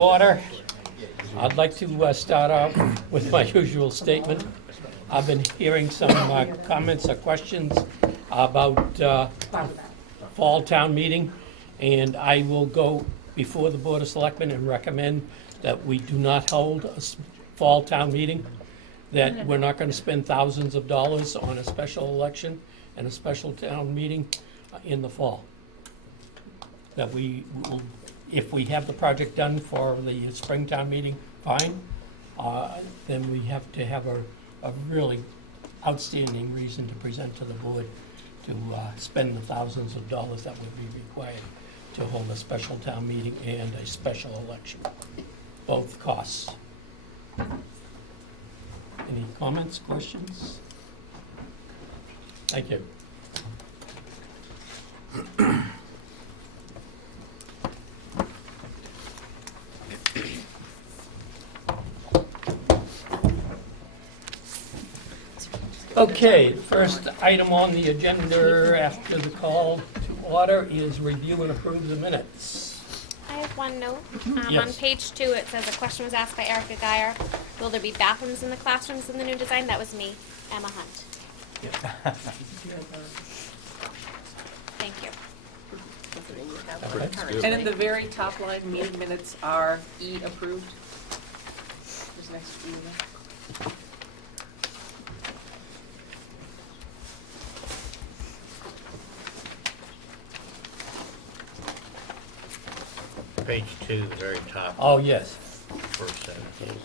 Order. I'd like to start off with my usual statement. I've been hearing some comments or questions about fall town meeting, and I will go before the Board of Selectmen and recommend that we do not hold a fall town meeting, that we're not going to spend thousands of dollars on a special election and a special town meeting in the fall. That we will, if we have the project done for the Springtown meeting, fine. Then we have to have a really outstanding reason to present to the board to spend the thousands of dollars that would be required to hold a special town meeting and a special election. Both costs. Any comments, questions? Thank you. Okay, first item on the agenda after the call to order is review and approve the minutes. I have one note. On Yes. page 2, it says a question was asked by Erica Geyer. Will there be bathrooms in the classrooms in the new design? That was me, Emma Hunt. Thank you. Okay. And in the very top line, meeting minutes are E approved. There's an extra E in there. Page 2, the very top, Oh, yes. first sentence.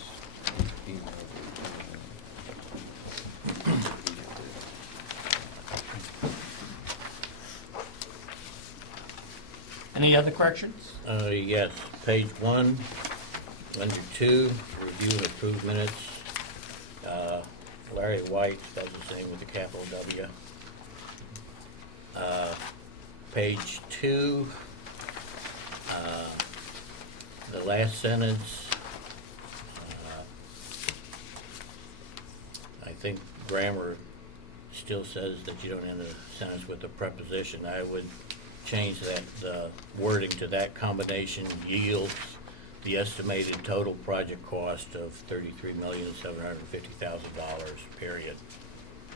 Any other corrections? Yes, page 1, under 2, review and approve minutes. Larry White, spelled the same with a capital W. Page 2, the last sentence, I think grammar still says that you don't end a sentence with a preposition. I would change that, the wording to that combination yields the estimated total project cost of $33,750,000, period.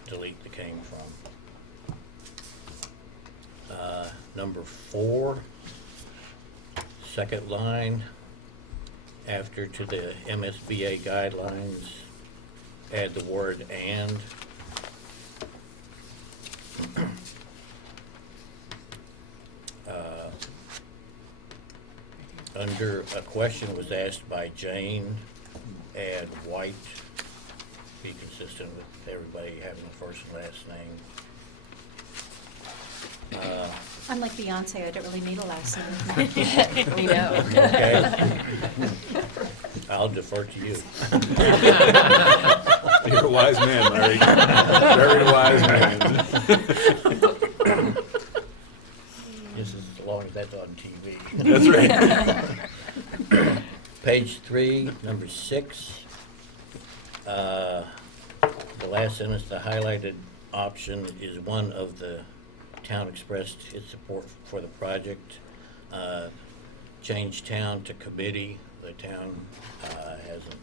Delete the came from. Number 4, second line, after to the MSBA guidelines, add the word and. Under a question was asked by Jane, add White, be consistent with everybody having a first and last name. Unlike Beyonce, I don't really need a last name. We know. Okay. I'll defer to you. You're a wise man, Larry. Very wise man. Just as long as that's on TV. That's right. Page 3, number 6. The last sentence, the highlighted option is one of the town expressed its support for the project. Change town to committee. The town hasn't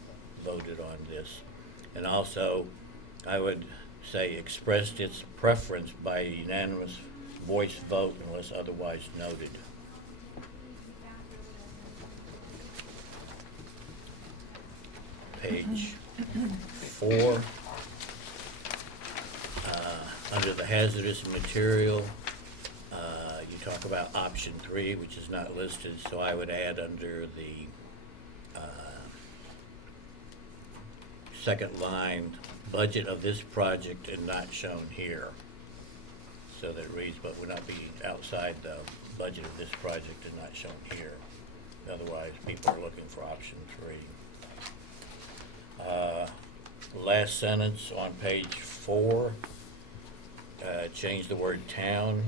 voted on this. And also, I would say expressed its preference by unanimous voice vote unless otherwise noted. Page 4, under the hazardous material, you talk about option 3, which is not listed, so I would add under the second line, budget of this project and not shown here. So that it reads, but would not be outside the budget of this project and not shown here. Otherwise, people are looking for option 3. Last sentence on page 4, change the word town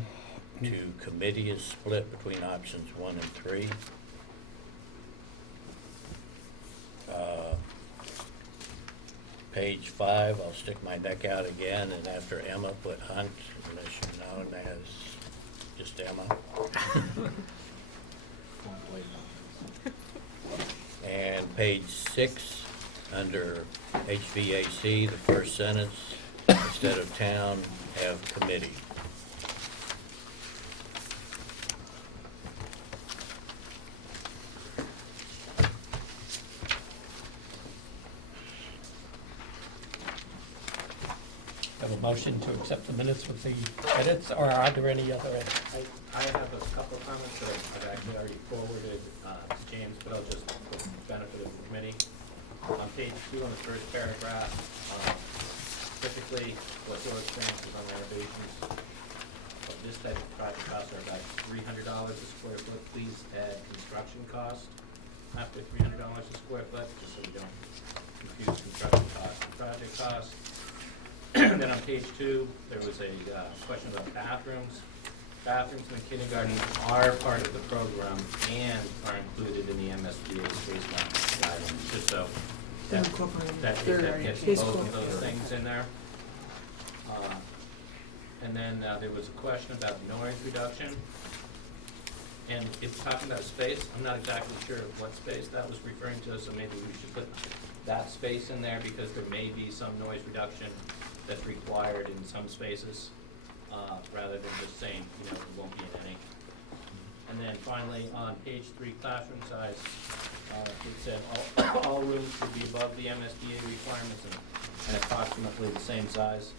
to committee is split between options 1 and 3. Page 5, I'll stick my neck out again, and after Emma, put Hunt, unless you're known as just Emma. page 6, under HVAC, the first sentence, instead of town, have committee. Have a motion to accept the minutes with the edits, or are there any other edits? I have a couple of comments that I've actually already forwarded to James, but I'll just, for the benefit of the committee. On page 2, on the first paragraph, typically, what your experience is on renovations, but this type of project costs are about $300 a square foot. Please add construction cost after $300 a square foot, just so we don't confuse construction cost and project cost. And then on page 2, there was a question about bathrooms. Bathrooms in the kindergarten are part of the program and are included in the MSBA baseline guidelines, just so that gets both of those things in there. And then there was a question about noise reduction. And it's talking about space. I'm not exactly sure what space that was referring to, so maybe we should put that space in there because there may be some noise reduction that's required in some spaces, rather than just saying, you know, there won't be any. And then finally, on page 3, classroom size, it said all rooms should be above the MSBA requirements and approximately the same size.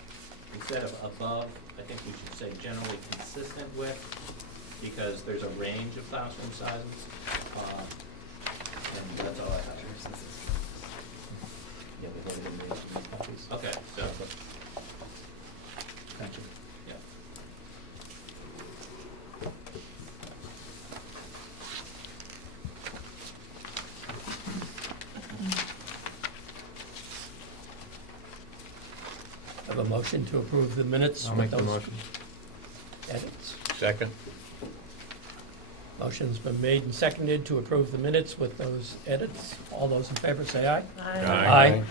Instead of above, I think we should say generally consistent with, because there's a range of classroom sizes. And that's all I have. Yeah, we've already made some copies. Okay, so, Thank you. yeah. Have a motion to approve the minutes I'll with make the those motion. edits. Second? Motion's been made and seconded to approve the minutes with those edits. All those in favor say aye. Aye.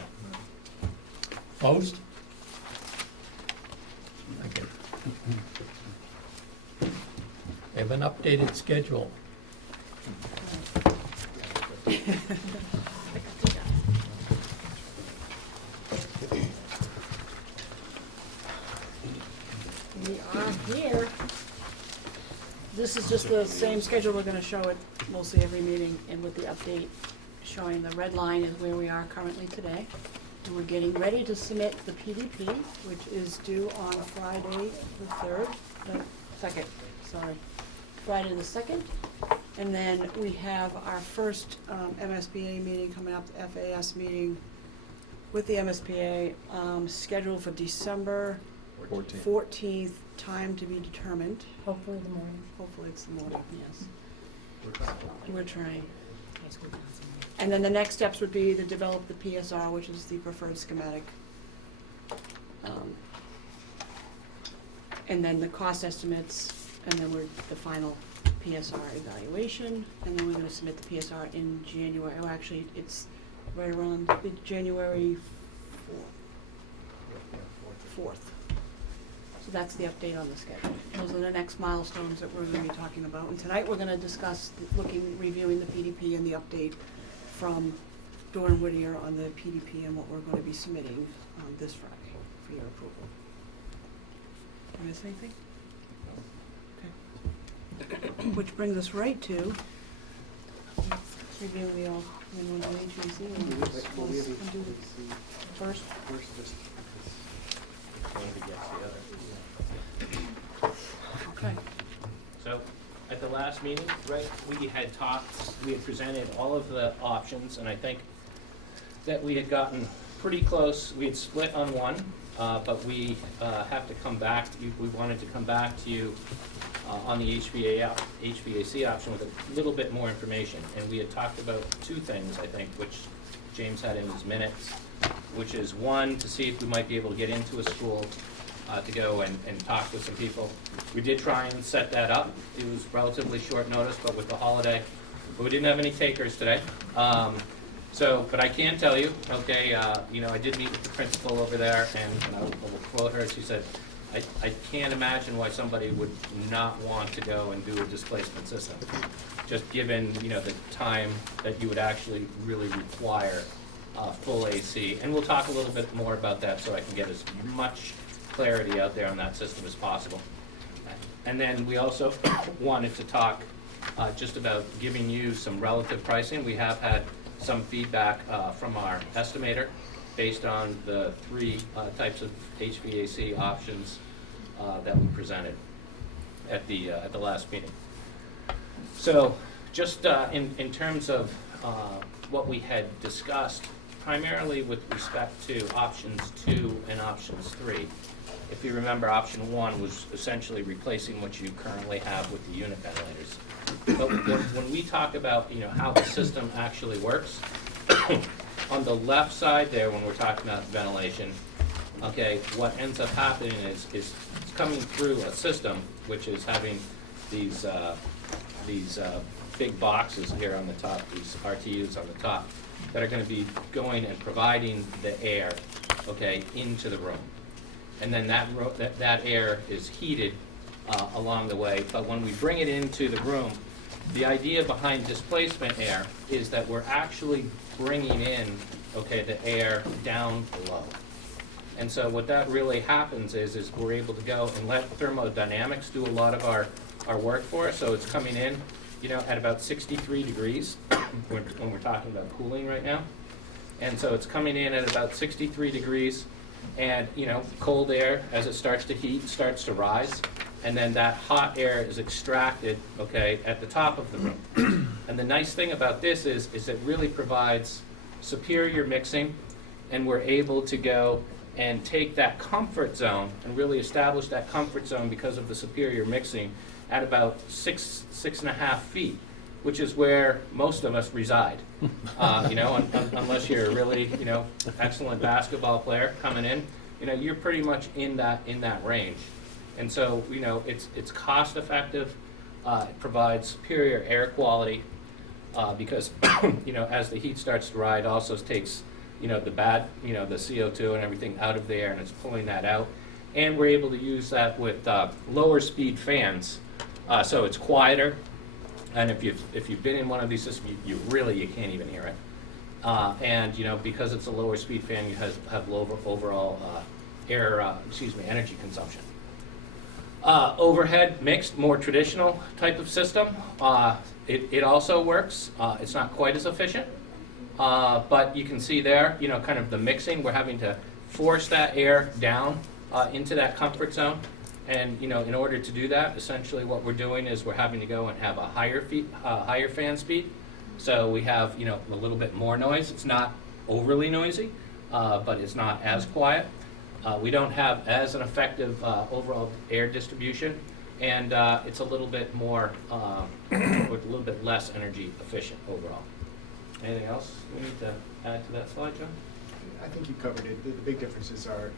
Opposed? Thank you. We have an updated schedule. We are here. This is just the same schedule we're gonna show at mostly every meeting, and with the update showing the red line is where we are currently today. And we're getting ready to submit the PDP, which is due on Friday the 3rd, no, 2nd, sorry. Friday the 2nd. And then we have our first MSBA meeting coming up, the FAS meeting with the MSBA, scheduled for December 14th, time to be determined. Hopefully the morning. Hopefully it's the morning, yes. We're trying. High school council. And then the next steps would be to develop the PSR, which is the preferred schematic. And then the cost estimates, and then the final PSR evaluation, and then we're gonna submit the PSR in January. Oh, actually, it's right around January 4th. So that's the update on the schedule. Those are the next milestones that we're gonna be talking about. And tonight, we're gonna discuss reviewing the PDP and the update from Doran Whittier on the PDP and what we're gonna be submitting this Friday for your approval. Did I miss anything? Okay. Which brings us right to reviewing the all, we want to do HVAC, or we just want to do it first? One begets the other. Okay. So, at the last meeting, right, we had presented all of the options, and I think that we had gotten pretty close. We had split on one, but we have to come back, we wanted to come back to you on the HVAC option with a little bit more information. And we had talked about two things, I think, which James had in his minutes, which is one, to see if we might be able to get into a school to go and talk with some people. We did try and set that up. It was relatively short notice, but with the holiday, but we didn't have any takers today. But I can tell you, okay, I did meet with the principal over there, and I will quote her. She said, I can't imagine why somebody would not want to go and do a displacement system, just given, the time that you would actually really require full AC. And we'll talk a little bit more about that so I can get as much clarity out there on that system as possible. And then we also wanted to talk just about giving you some relative pricing. We have had some feedback from our estimator based on the three types of HVAC options that we presented at the last meeting. So just in terms of what we had discussed, primarily with respect to options 2 and options 3. If you remember, option 1 was essentially replacing what you currently have with the unit ventilators. But when we talk about, how the system actually works, on the left side there, when we're talking about ventilation, okay, what ends up happening is it's coming through a system which is having these big boxes here on the top, these RTUs on the top, that are going to be going and providing the air, okay, into the room. And then that air is heated along the way. But when we bring it into the room, the idea behind displacement air is that we're actually bringing in, okay, the air down below. And so what that really happens is we're able to go and let thermodynamics do a lot of our work for us. So it's coming in, at about 63 degrees when we're talking about cooling right now. And so it's coming in at about 63 degrees. And, cold air, as it starts to heat, starts to rise. And then that hot air is extracted, okay, at the top of the room. And the nice thing about this is it really provides superior mixing, and we're able to go and take that comfort zone and really establish that comfort zone because of the superior mixing at about 6.5 feet, which is where most of us reside. Unless you're a really, excellent basketball player coming in, you're pretty much in that range. And so, it's cost effective, it provides superior air quality, because, as the heat starts to rise, it also takes, the bad, the CO2 and everything out of the air, and it's pulling that out. And we're able to use that with lower speed fans, so it's quieter. And if you've been in one of these systems, you can't even hear it. And because it's a lower speed fan, you have lower overall energy consumption. Overhead mixed, more traditional type of system. It also works. It's not quite as efficient, but you can see there, kind of the mixing. We're having to force that air down into that comfort zone. And, in order to do that, essentially what we're doing is we're having to go and have a higher fan speed. So we have, a little bit more noise. It's not overly noisy, but it's not as quiet. We don't have as an effective overall air distribution, and it's a little bit more, a little bit less energy efficient overall. Anything else we need to add to that slide, John? I think you covered it. The big differences are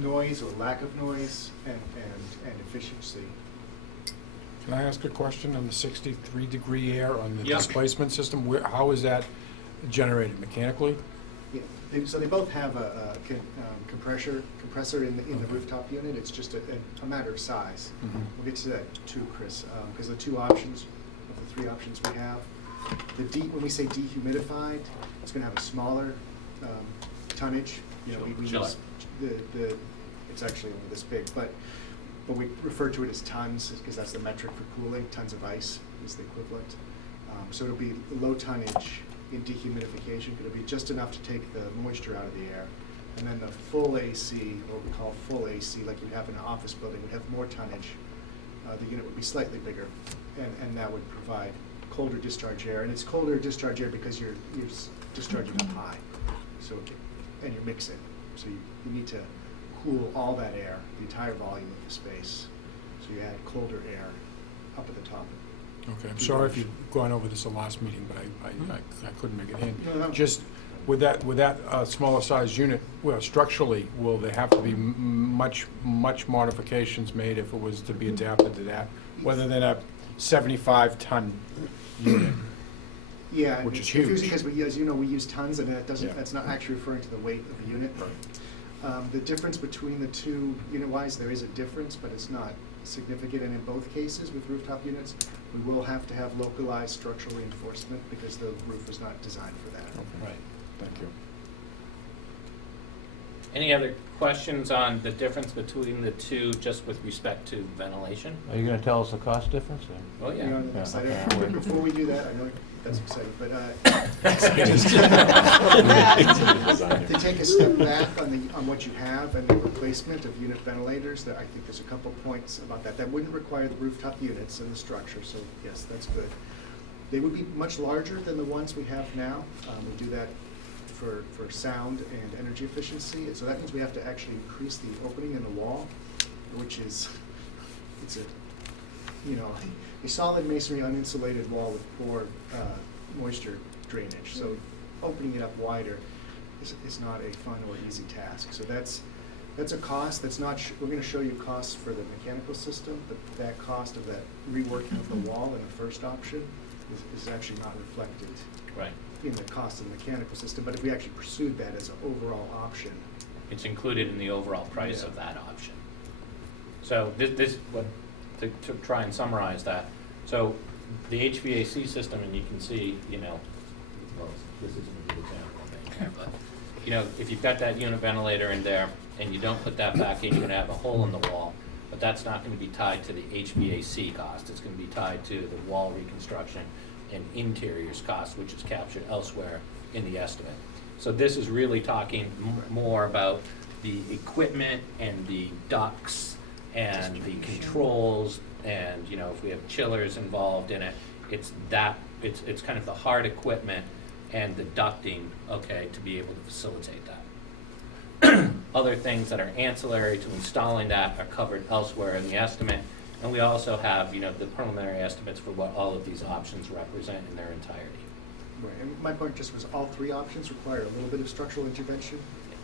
noise or lack of noise and efficiency. Can I ask a question on the 63-degree air on the Yep. displacement system? How is that generated mechanically? Yeah, so they both have a compressor in the rooftop unit. It's just a matter of size. Mm-hmm. We'll get to that too, Chris, because the two options of the three options we have, when we say dehumidified, it's going to have a smaller tonnage. We Chiller. use it's actually only this big, but we refer to it as tons because that's the metric for cooling. Tons of ice is the equivalent. So it'll be low tonnage in dehumidification. It'll be just enough to take the moisture out of the air. And then the full AC, what we call full AC, like you'd have in an office building, would have more tonnage. The unit would be slightly bigger, and that would provide colder discharge air. And it's colder discharge air because you're discharging up high, and you're mixing. So you need to cool all that air, the entire volume of the space. So you add colder air up at the top. Okay, I'm sorry if you've gone over this the last meeting, but I couldn't make it in. No. Just with that smaller size unit, well, structurally, will there have to be much modifications made if it was to be adapted to that, whether than a 75-ton unit? Yeah, Which is it's confusing huge. because as you know, we use tons, and Yeah. that's not actually referring to the weight of the unit. The difference between the two, unit-wise, there is a difference, but it's not significant. And in both cases, with rooftop units, we will have to have localized structural reinforcement because the roof was not designed for that. Right. Thank you. Any other questions on the difference between the two, just with respect to ventilation? Are you gonna tell us the cost difference? Oh, You know, yeah. on the next slide. okay. Before we do that, I know that's exciting, but to take a step back on what you have and the replacement of unit ventilators, that I think there's a couple points about that. That wouldn't require the rooftop units in the structure, so yes, that's good. They would be much larger than the ones we have now. We do that for sound and energy efficiency, and so that means we have to actually increase the opening in the wall, which is, it's a solid masonry uninsulated wall with poor moisture drainage. So opening it up wider is not a fun or easy task. So that's a cost. That's not. We're going to show you costs for the mechanical system, but that cost of that reworking of the wall in the first option is actually not reflected Right. in the cost of the mechanical system. But if we actually pursued that as an overall option, It's included in the overall price Yeah. of that option. So this, to try and summarize that, so the HVAC system, and you can see, well, this isn't a good example of it, but, if you've got that unit ventilator in there and you don't put that back in, you're gonna have a hole in the wall, but that's not gonna be tied to the HVAC cost. It's gonna be tied to the wall reconstruction and interiors cost, which is captured elsewhere in the estimate. So this is really talking more about the equipment and the ducts and the controls, and, if we have chillers involved in it, it's kind of the hard equipment and the ducting, okay, to be able to facilitate that. Other things that are ancillary to installing that are covered elsewhere in the estimate, and we also have, the preliminary estimates for what all of these options represent in their entirety. right. And my point just was all three options require a little bit of structural intervention.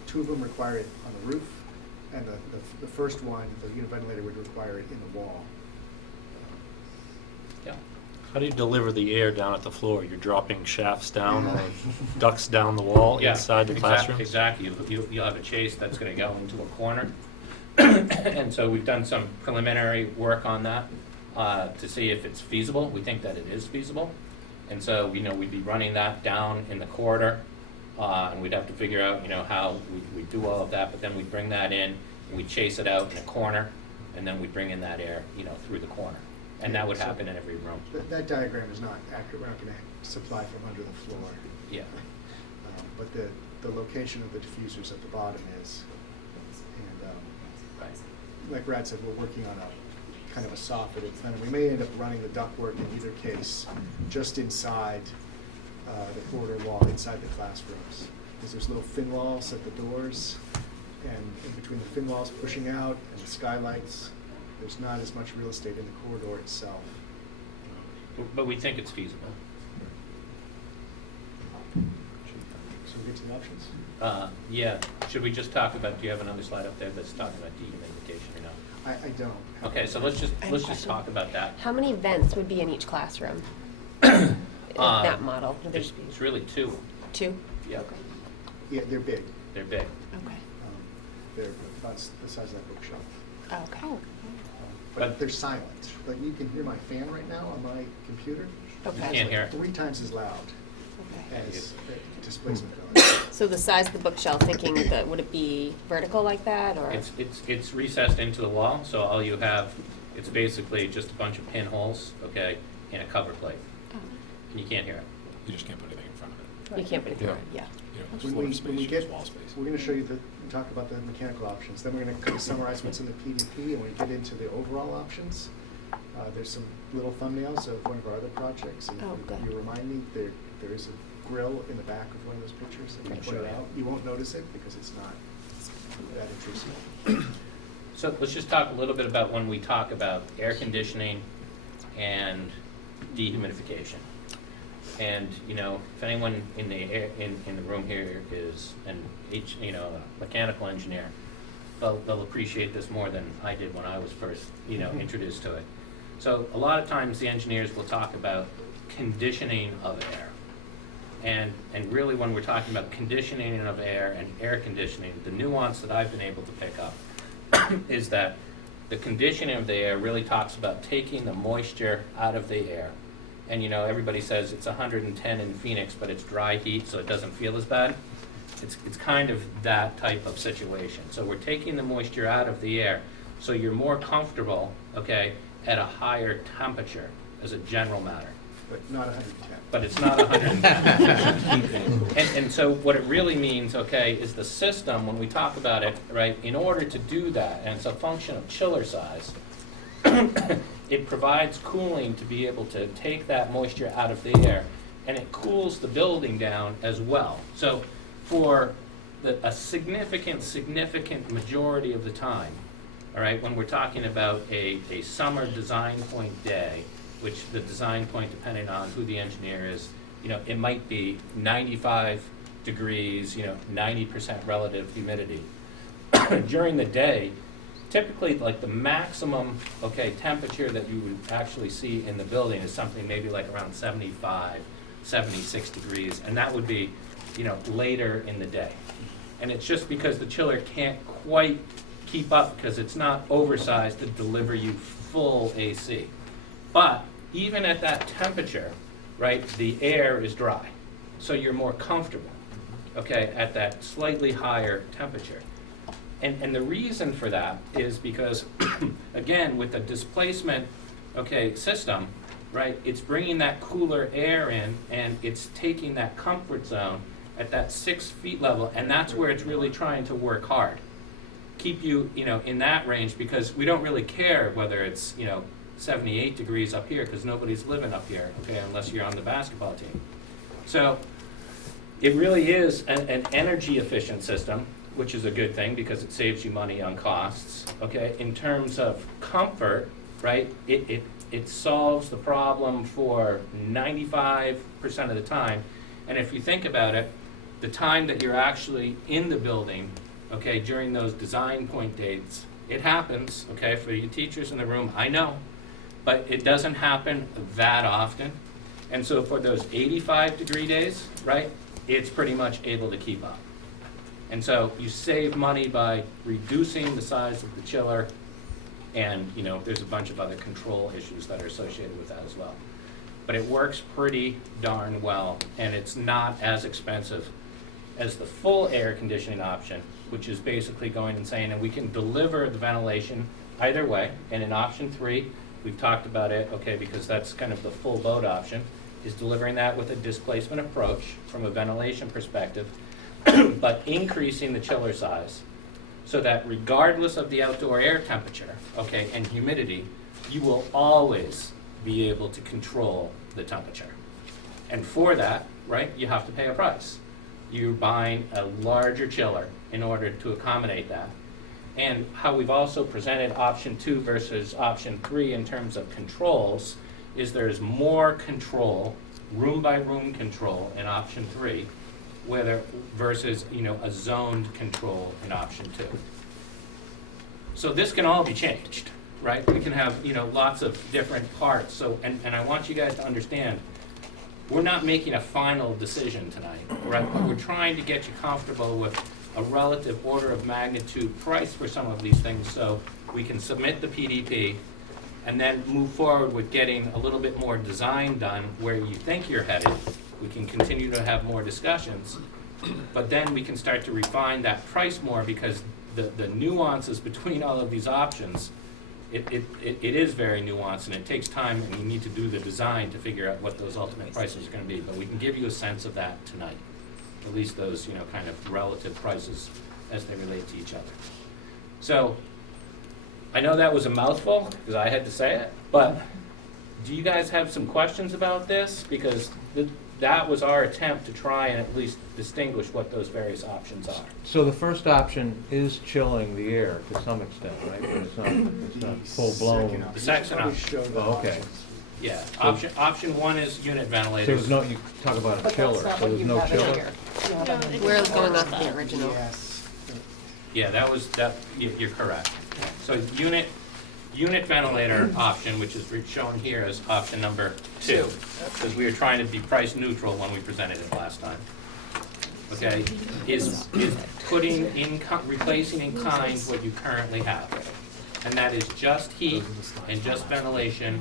Two of them require it on the roof, and the first one, the unit ventilator, would require it in the wall. Yeah. How do you deliver the air down at the floor? You're dropping shafts down or ducts down the wall Yeah, inside the classroom? Exactly. You'll have a chase that's gonna go into a corner. And so we've done some preliminary work on that to see if it's feasible. We think that it is feasible. And so, we'd be running that down in the corridor, and we'd have to figure out, how we do all of that, but then we'd bring that in, and we'd chase it out in a corner, and then we'd bring in that air, through the corner. And that would happen in every room. That diagram is not accurate. We're not going to supply from under the floor. Yeah. But the location of the diffusers at the bottom is. And Right. like Brad said, we're working on a kind of a soffitted plan. We may end up running the ductwork in either case just inside the corridor wall, inside the classrooms. Because there's little fin walls at the doors, and in between the fin walls pushing out and the skylights, there's not as much real estate in the corridor itself. But we think it's feasible. So we get to the options? Yeah, should we just talk about, do you have another slide up there that's talking about dehumidification or no? I don't. Okay, so let's just talk about that. How many vents would be in each classroom? In that model? Would there It's be it's really two. two? Yeah, Yeah, they're big. they're big. Okay. They're about the size of that bookshelf. Oh, okay. But they're silent. Like, you can hear my fan right now on my computer. You Okay. can't hear it. 3 times as loud Okay. as the displacement goes. So the size of the bookshelf, thinking that, would it be vertical like that, or? It's recessed into the wall, so all you have, it's basically just a bunch of pinholes, okay, and a cover plate. Oh. And you can't hear it. You just can't put anything in front of it. You can't put it Yeah. there, yeah. When we get, we're going to show you talk about the mechanical options. Then we're going to kind of summarize what's in the PDP, and when we get into the overall options, there's some little thumbnails of one of our other projects. And Oh, good. you remind me, there is a grill in the back of one of those pictures that we I'll show pointed you. out. You won't notice it because it's not that intrusive. So let's just talk a little bit about when we talk about air conditioning and dehumidification. And, if anyone in the room here is a mechanical engineer, they'll appreciate this more than I did when I was first, introduced to it. So a lot of times the engineers will talk about conditioning of air. And really when we're talking about conditioning of air and air conditioning, the nuance that I've been able to pick up is that the conditioning of the air really talks about taking the moisture out of the air. And everybody says it's 110 in Phoenix, but it's dry heat, so it doesn't feel as bad. It's kind of that type of situation. So we're taking the moisture out of the air, so you're more comfortable, okay, at a higher temperature as a general matter. But not 110. But it's not 110. And so what it really means, okay, is the system, when we talk about it, right, in order to do that, and it's a function of chiller size, it provides cooling to be able to take that moisture out of the air, and it cools the building down as well. So for a significant majority of the time, all right, when we're talking about a summer design point day, which the design point, depending on who the engineer is, it might be 95 degrees, 90% relative humidity. During the day, typically like the maximum, okay, temperature that you would actually see in the building is something maybe like around 75, 76 degrees, and that would be, later in the day. And it's just because the chiller can't quite keep up because it's not oversized to deliver you full AC. But even at that temperature, right, the air is dry. So you're more comfortable, okay, at that slightly higher temperature. And the reason for that is because, again, with the displacement, okay, system, right, it's bringing that cooler air in and it's taking that comfort zone at that 6 feet level, and that's where it's really trying to work hard. Keep you, in that range, because we don't really care whether it's, 78 degrees up here, because nobody's living up here, okay, unless you're on the basketball team. So it really is an energy efficient system, which is a good thing because it saves you money on costs, okay? In terms of comfort, right, it solves the problem for 95% of the time. And if you think about it, the time that you're actually in the building, okay, during those design point dates, it happens, okay, for you teachers in the room, I know, but it doesn't happen that often. And so for those 85-degree days, right, it's pretty much able to keep up. And so you save money by reducing the size of the chiller, and there's a bunch of other control issues that are associated with that as well. But it works pretty darn well, and it's not as expensive as the full air conditioning option, which is basically going and saying, and we can deliver the ventilation either way. And in option 3, we've talked about it, okay, because that's kind of the full boat option, is delivering that with a displacement approach from a ventilation perspective, but increasing the chiller size so that regardless of the outdoor air temperature, okay, and humidity, you will always be able to control the temperature. And for that, right, you have to pay a price. You're buying a larger chiller in order to accommodate that. And how we've also presented option 2 versus option 3 in terms of controls is there's more control, room by room control in option 3, versus a zoned control in option 2. So this can all be changed, right? We can have lots of different parts. So and I want you guys to understand, we're not making a final decision tonight, right? We're trying to get you comfortable with a relative order of magnitude price for some of these things so we can submit the PDP and then move forward with getting a little bit more design done where you think you're headed. We can continue to have more discussions, but then we can start to refine that price more because the nuances between all of these options, it is very nuanced and it takes time, and you need to do the design to figure out what those ultimate prices are going to be. But we can give you a sense of that tonight, at least those kind of relative prices as they relate to each other. So I know that was a mouthful because I had to say it, but do you guys have some questions about this? Because that was our attempt to try and at least distinguish what those various options are. So the first option is chilling the air to some extent, right? But it's not full blown. The second option. Oh, okay. Yeah, option 1 is unit So ventilators. there's no, you talk about a chiller, so there's no chiller? We're going off the original. Yes. Yeah, you're correct. So unit ventilator option, which is shown here as option number 2, because we were trying to be price neutral when we presented it last time. Okay, is putting in, replacing in kind what you currently have. And that is just heat and just ventilation,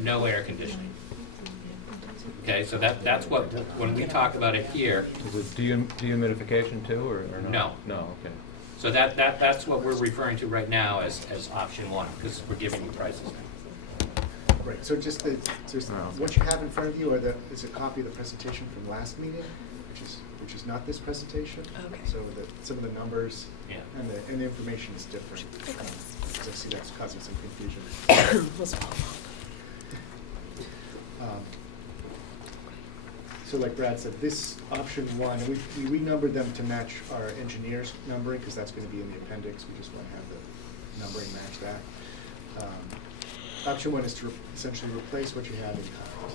no air conditioning. Okay, so that's what, when we talk about it here, Is it dehumidification too, or no? No. No, okay. so that's what we're referring to right now as option 1, because we're giving you prices now. Right, so just what you have in front of you is a copy of the presentation from last meeting, which is not this presentation. Okay. So some of the numbers Yeah. and the information is different. So I see that's causing some confusion. So like Brad said, this option 1, and we renumbered them to match our engineer's numbering, because that's going to be in the appendix. We just want to have the numbering match that. Option 1 is to essentially replace what you have in kind.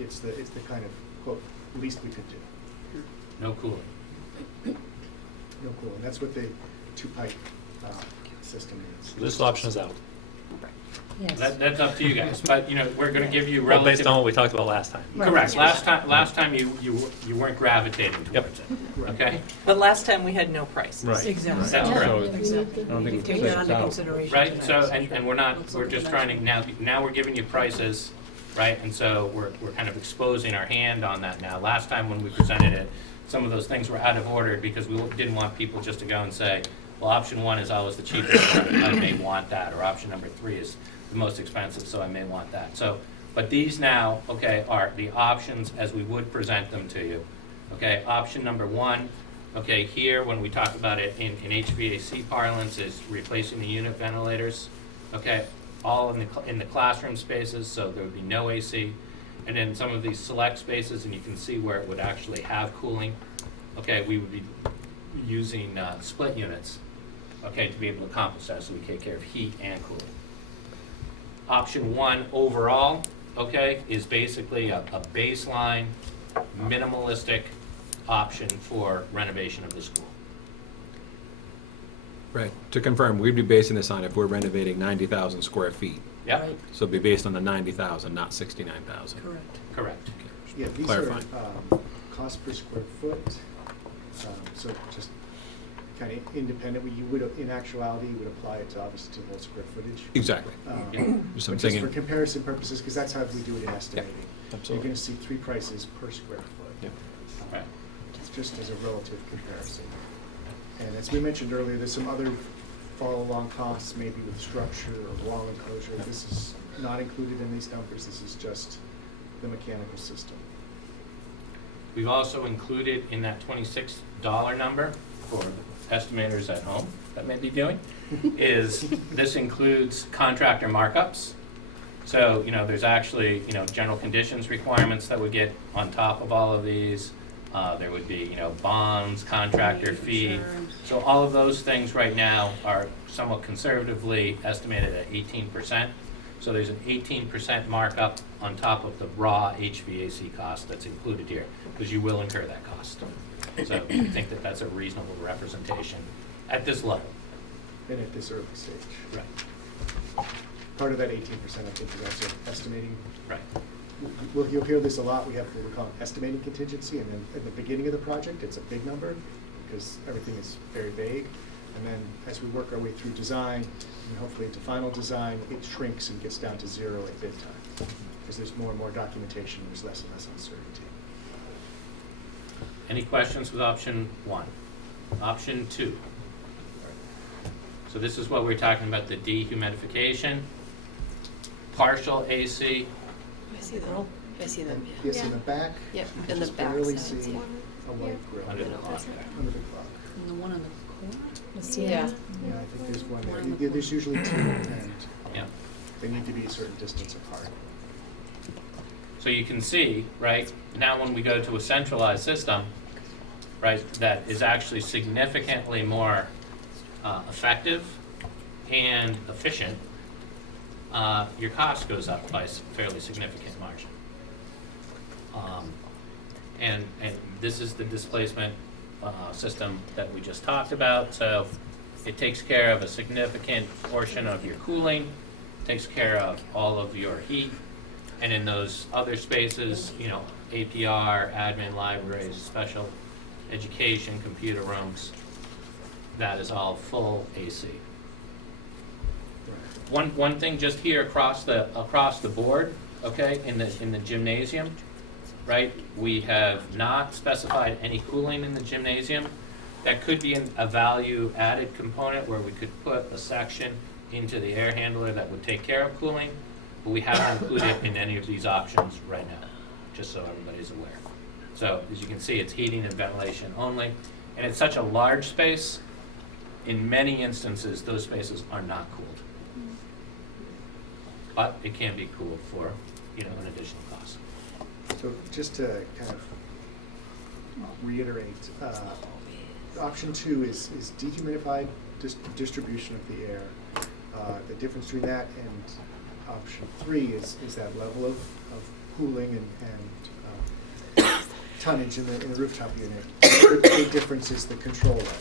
It's the kind of, quote, least we could do. No cooling. No cooling. That's what the two-pipe system is. This option is out. That's up to you guys, but, you know, we're gonna give you Well, relative. based on what we talked about last time. Correct, last time you weren't gravitating towards it, okay? But last time we had no price. Right. Exactly. That's correct. So, Exactly. I don't think Take it's that under out. consideration. Right, so, tonight. and we're just trying to, now we're giving you prices, right? And so we're kind of exposing our hand on that now. Last time when we presented it, some of those things were out of order because we didn't want people just to go and say, well, option 1 is always the cheapest, I may want that, or option number 3 is the most expensive, so I may want that. So, but these now, okay, are the options as we would present them to you. Okay, option number 1, okay, here when we talk about it in HVAC parlance is replacing the unit ventilators. Okay, all in the classroom spaces, so there would be no AC. And then some of these select spaces, and you can see where it would actually have cooling. Okay, we would be using split units, okay, to be able to accomplish that, so we take care of heat and cooling. Option 1 overall, okay, is basically a baseline, minimalistic option for renovation of the school. Right. To confirm, we'd be basing this on if we're renovating 90,000 square feet. Yep, Right. So it'd be based on the 90,000, not 69,000. Correct. correct. Yeah, these Clarifying. are cost per square foot. So just kind of independent. You would, in actuality, you would apply it to obviously to the whole square footage. Exactly. Yeah. Just But I'm just for thinking, comparison purposes, because that's how we do it in estimating. So you're absolutely. going to see 3 prices per square foot. Yep. Right. Just as a relative comparison. And as we mentioned earlier, there's some other follow-along costs, maybe with structure or wall enclosure. This is not included in these numbers. This is just the mechanical system. We've also included in that $26 number for estimators at home that may be doing, is this includes contractor markups. So, you know, there's actually, you know, general conditions requirements that would get on top of all of these. There would be, you know, bonds, contractor fee. Insurance. So all of those things right now are somewhat conservatively estimated at 18%. So there's an 18% markup on top of the raw HVAC cost that's included here, because you will incur that cost. So I think that that's a reasonable representation at this level. And at this early stage. Right, Part of that 18%, I think, is also estimating. right. You'll hear this a lot. We have what we call an estimating contingency, and then at the beginning of the project, it's a big number because everything is very vague. And then as we work our way through design, and hopefully into final design, it shrinks and gets down to 0 at bid time. Because there's more and more documentation, there's less and less uncertainty. Any questions with option 1? Option 2. So this is what we're talking about, the dehumidification, partial AC. I see them. I see them, yeah. Yes, in the back, Yep, you in can the just back barely side, see yeah. a white grill Under the clock there. under the clock. And the one in the corner? Yeah. Yeah, I think there's one there. There's usually 2, and Yeah. they need to be a certain distance apart. So you can see, right, now when we go to a centralized system, right, that is actually significantly more effective and efficient, your cost goes up by a fairly significant margin. And this is the displacement system that we just talked about. So It takes care of a significant portion of your cooling, takes care of all of your heat, and in those other spaces, you know, APR, admin, libraries, special education, computer rooms, that is all full AC. One thing just here across the board, okay, in the gymnasium, right? We have not specified any cooling in the gymnasium. That could be a value added component where we could put a section into the air handler that would take care of cooling, but we haven't included it in any of these options right now, just so everybody's aware. So as you can see, it's heating and ventilation only, and it's such a large space, in many instances, those spaces are not cooled. But it can be cooled for, you know, an additional cost. So just to kind of reiterate, option 2 is dehumidified distribution of the air. The difference between that and option 3 is that level of cooling and tonnage in the rooftop unit. The big difference is the control level.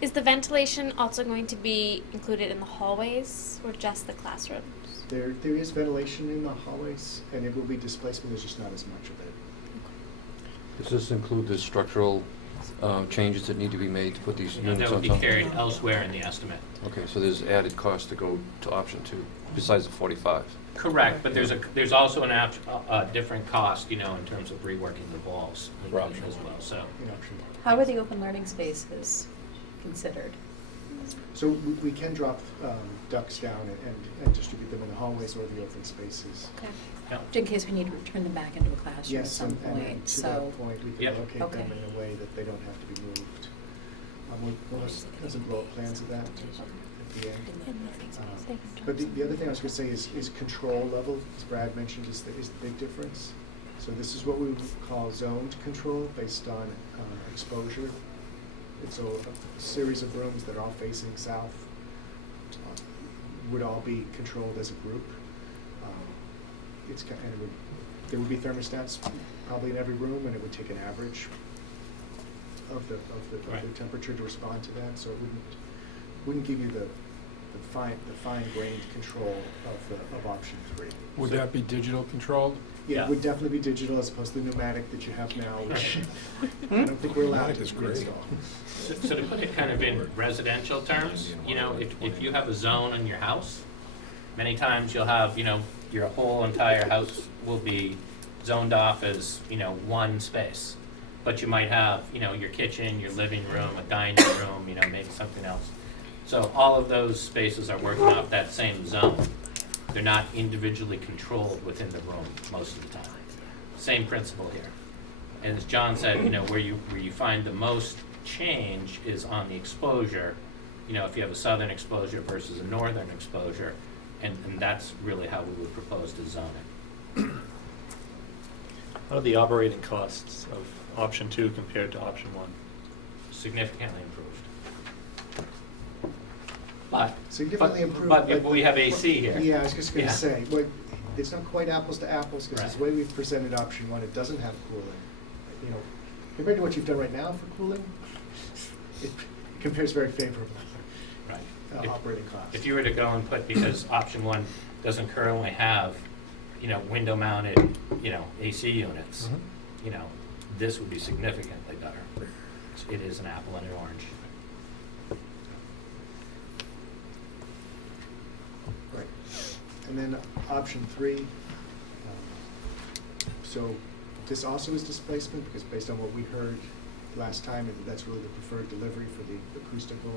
Is the ventilation also going to be included in the hallways or just the classrooms? There is ventilation in the hallways, and it will be displacement. There's just not as much of it. Does this include the structural changes that need to be made to put these units That on would top? be carried elsewhere in the estimate. Okay, so there's added cost to go to option 2, besides the 45. Correct, but there's also a different cost, you know, in terms of reworking the walls as well, so. In option. How are the open learning spaces considered? So we can drop ducts down and distribute them in the hallways or the open spaces. Okay. Yep. In case we need to return them back into a classroom at Yes, some and point, to so. that point, we can Yep. locate Okay. them in a way that they don't have to be moved. We'll have some blow-up plans of that at the end. But the other thing I was going to say is control level, as Brad mentioned, is the big difference. So this is what we would call zoned control based on exposure. It's a series of rooms that are all facing south, would all be controlled as a group. It's kind of, there would be thermostats probably in every room, and it would take an average of the Right. temperature to respond to that. So it wouldn't give you the fine-grained control of option 3. Would that be digital controlled? Yeah, Yeah. it would definitely be digital as opposed to the pneumatic that you have now, which I don't think we're allowed Pneumatic is to great. install. So to put it kind of in residential terms, you know, if you have a zone in your house, many times you'll have, you know, your whole entire house will be zoned off as, you know, one space. But you might have, you know, your kitchen, your living room, a dining room, you know, maybe something else. So all of those spaces are working off that same zone. They're not individually controlled within the room most of the time. Same principle here. And as John said, you know, where you find the most change is on the exposure. You know, if you have a southern exposure versus a northern exposure, and that's really how we would propose to zone it. How are the operating costs of option 2 compared to option 1? Significantly improved. But Significantly improved. But we have AC here. Yeah, I was just going Yeah. to say, well, it's not quite apples to apples, because Right. the way we've presented option 1, it doesn't have cooling. You know, compared to what you've done right now for cooling, it compares very favorably. Right. Operating costs. If you were to go and put, because option 1 doesn't currently have, you know, window-mounted, you know, AC units, you know, this would be significantly better. It is an apple and an orange. Right. And then option 3, so this also is displacement, because based on what we heard last time, that's really the preferred delivery for the acoustical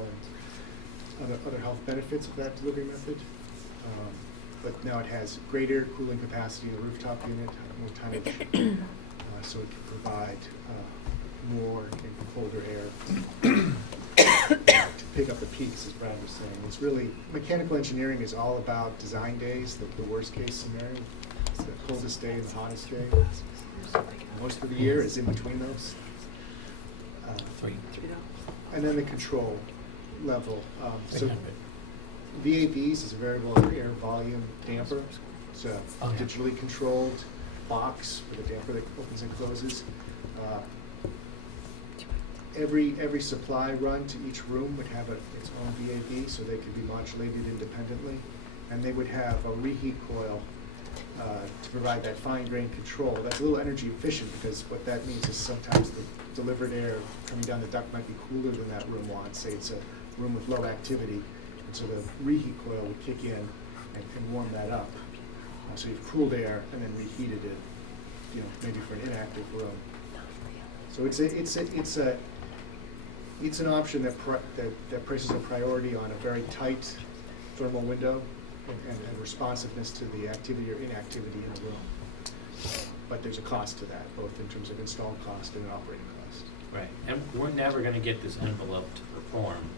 and other health benefits of that delivery method. But now it has greater cooling capacity in the rooftop unit, more tonnage, so it can provide more and colder air to pick up the peaks, as Brad was saying. It's really, mechanical engineering is all about design days, the worst case scenario. It's the coldest day and the hottest day. Most of the year is in between those. And then the control level. So VAVs is a variable air volume damper. It's a digitally controlled box with a damper that opens and closes. every supply run to each room would have its own VAV, so they could be modulated independently. And they would have a reheat coil to provide that fine-grained control. That's a little energy efficient, because what that means is sometimes the delivered air coming down the duct might be cooler than that room wants. Say it's a room with low activity, and so the reheat coil would kick in and warm that up. So you've cooled air and then reheated it, maybe for an inactive room. So it's an option that places a priority on a very tight thermal window and responsiveness to the activity or inactivity in a room. But there's a cost to that, both in terms of install cost and operating cost. Right, and we're never gonna get this envelope to perform,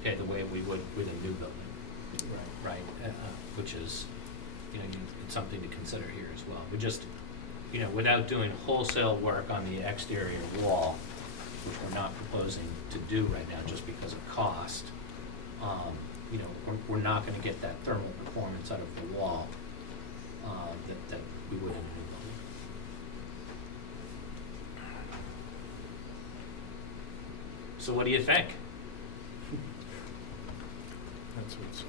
okay, the way we would with a new building, right? Which is, it's something to consider here as well. We just, without doing wholesale work on the exterior wall, which we're not proposing to do right now just because of cost, we're not gonna get that thermal performance out of the wall that we would in a new building. So what do you think? That's what's.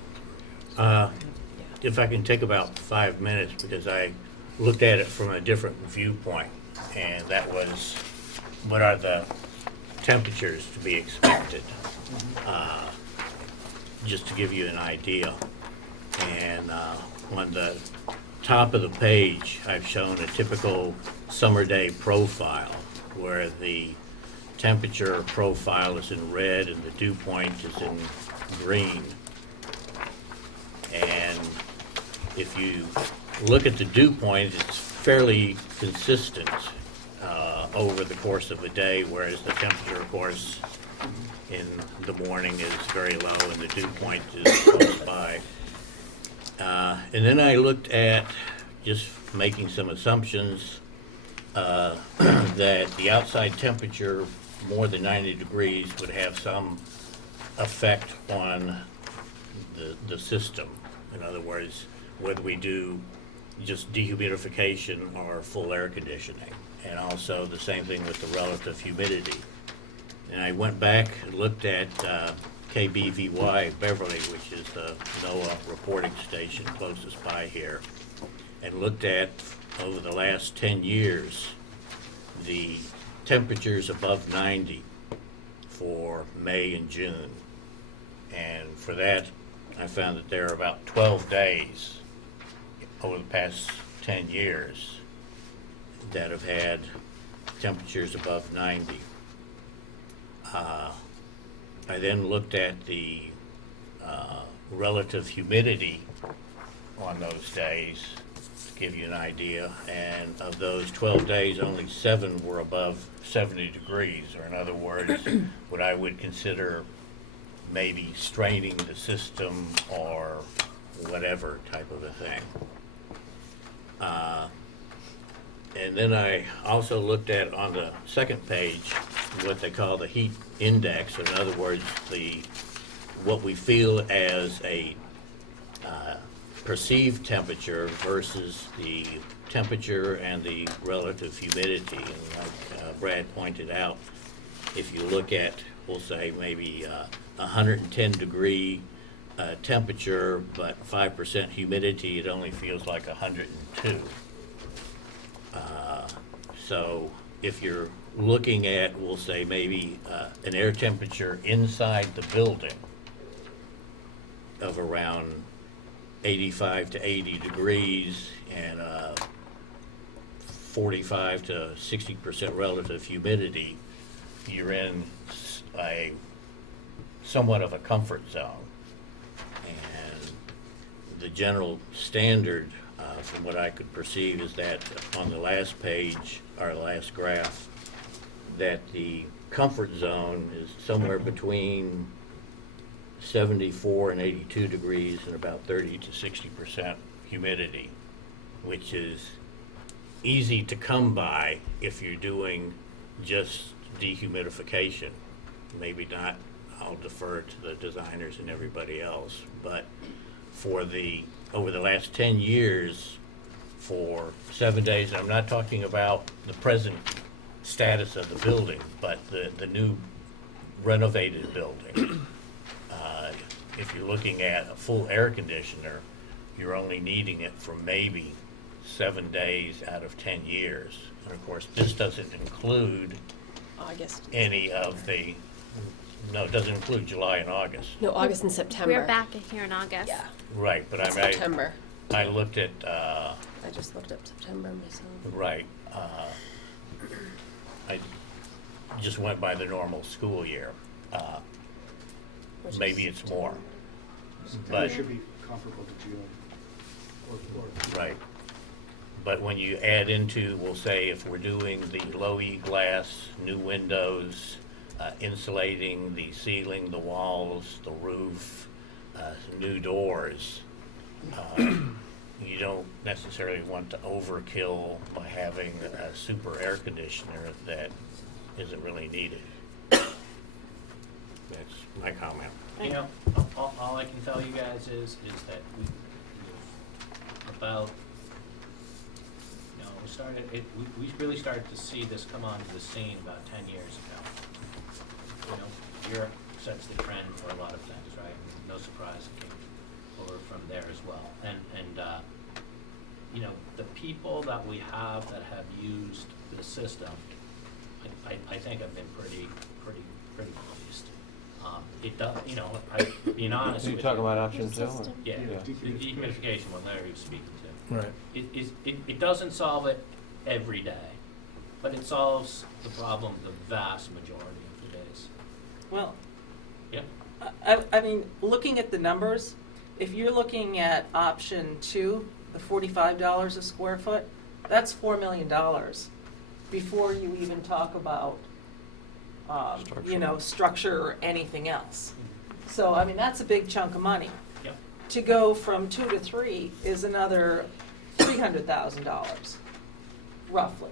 If I can take about 5 minutes, because I looked at it from a different viewpoint, and that was, what are the temperatures to be expected? Just to give you an idea. And on the top of the page, I've shown a typical summer day profile, where the temperature profile is in red and the dew point is in green. And if you look at the dew point, it's fairly consistent over the course of a day, whereas the temperature, of course, in the morning is very low and the dew point is close by. And then I looked at, just making some assumptions, that the outside temperature more than 90 degrees would have some effect on the system. In other words, whether we do just dehumidification or full air conditioning. And also the same thing with the relative humidity. And I went back and looked at KBVY Beverly, which is the NOAA reporting station closest by here, and looked at, over the last 10 years, the temperatures above 90 for May and June. And for that, I found that there are about 12 days over the past 10 years that have had temperatures above 90. I then looked at the relative humidity on those days to give you an idea, and of those 12 days, only 7 were above 70 degrees, or in other words, what I would consider maybe straining the system or whatever type of a thing. And then I also looked at, on the second page, what they call the heat index. In other words, what we feel as a perceived temperature versus the temperature and the relative humidity. And like Brad pointed out, if you look at, we'll say maybe 110 degree temperature, but 5% humidity, it only feels like 102. So if you're looking at, we'll say maybe an air temperature inside the building of around 85 to 80 degrees and 45 to 60% relative humidity, you're in a somewhat of a comfort zone. And the general standard, from what I could perceive, is that on the last page, or last graph, that the comfort zone is somewhere between 74 and 82 degrees and about 30 to 60% humidity, which is easy to come by if you're doing just dehumidification. Maybe not, I'll defer to the designers and everybody else, but for over the last 10 years, for 7 days, and I'm not talking about the present status of the building, but the new renovated building, if you're looking at a full air conditioner, you're only needing it for maybe 7 days out of 10 years. And of course, this doesn't include August. any of the, no, it doesn't include July and August. No, August and September. We're back here in August. Yeah. Right, but September. I looked at, I just looked up September myself. right, I just went by the normal school year. Which Maybe is it's more, September but, should be comparable to June. Or right. But when you add into, we'll say if we're doing the low E glass, new windows, insulating the ceiling, the walls, the roof, new doors, you don't necessarily want to overkill by having a super air conditioner that isn't really needed. That's my comment. You know, all I can tell you guys is that we've about, we started, we really started to see this come onto the scene about 10 years ago. You know, Europe sets the trend for a lot of things, right? No surprise it came over from there as well. And you know, the people that we have that have used the system, I think have been pretty pleased. It does, you know, being honest Are with you talking about option two? or- Yeah, Yeah. the dehumidification, what Larry was speaking to. Right. It doesn't solve it every day, but it solves the problem the vast majority of the days. Well, Yeah, I mean, looking at the numbers, if you're looking at option 2, the $45 a square foot, that's $4 million before you even talk about, you know, structure or anything else. So, I mean, that's a big chunk of money. Yep. To go from 2 to 3 is another $300,000, roughly.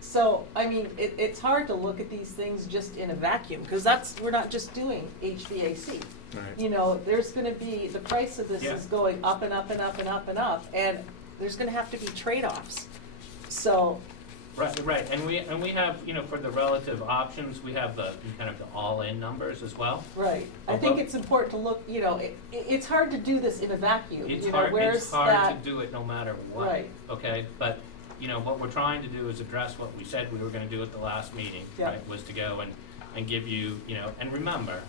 So, I mean, it's hard to look at these things just in a vacuum, because we're not just doing HVAC. Right. You know, there's gonna be, the price of this Yeah. is going up and up and up and up and up, and there's gonna have to be trade-offs. So, right, and we have, you know, for the relative options, we have the kind of the all-in numbers as well. right, I think it's important to look, you know, it's hard to do this in a vacuum, It's you know, hard, where's it's hard that? to do it no matter what. Right. Okay, but, you know, what we're trying to do is address what we said we were gonna do at the last meeting, Yeah. right? Was to go and give you, you know, and remember,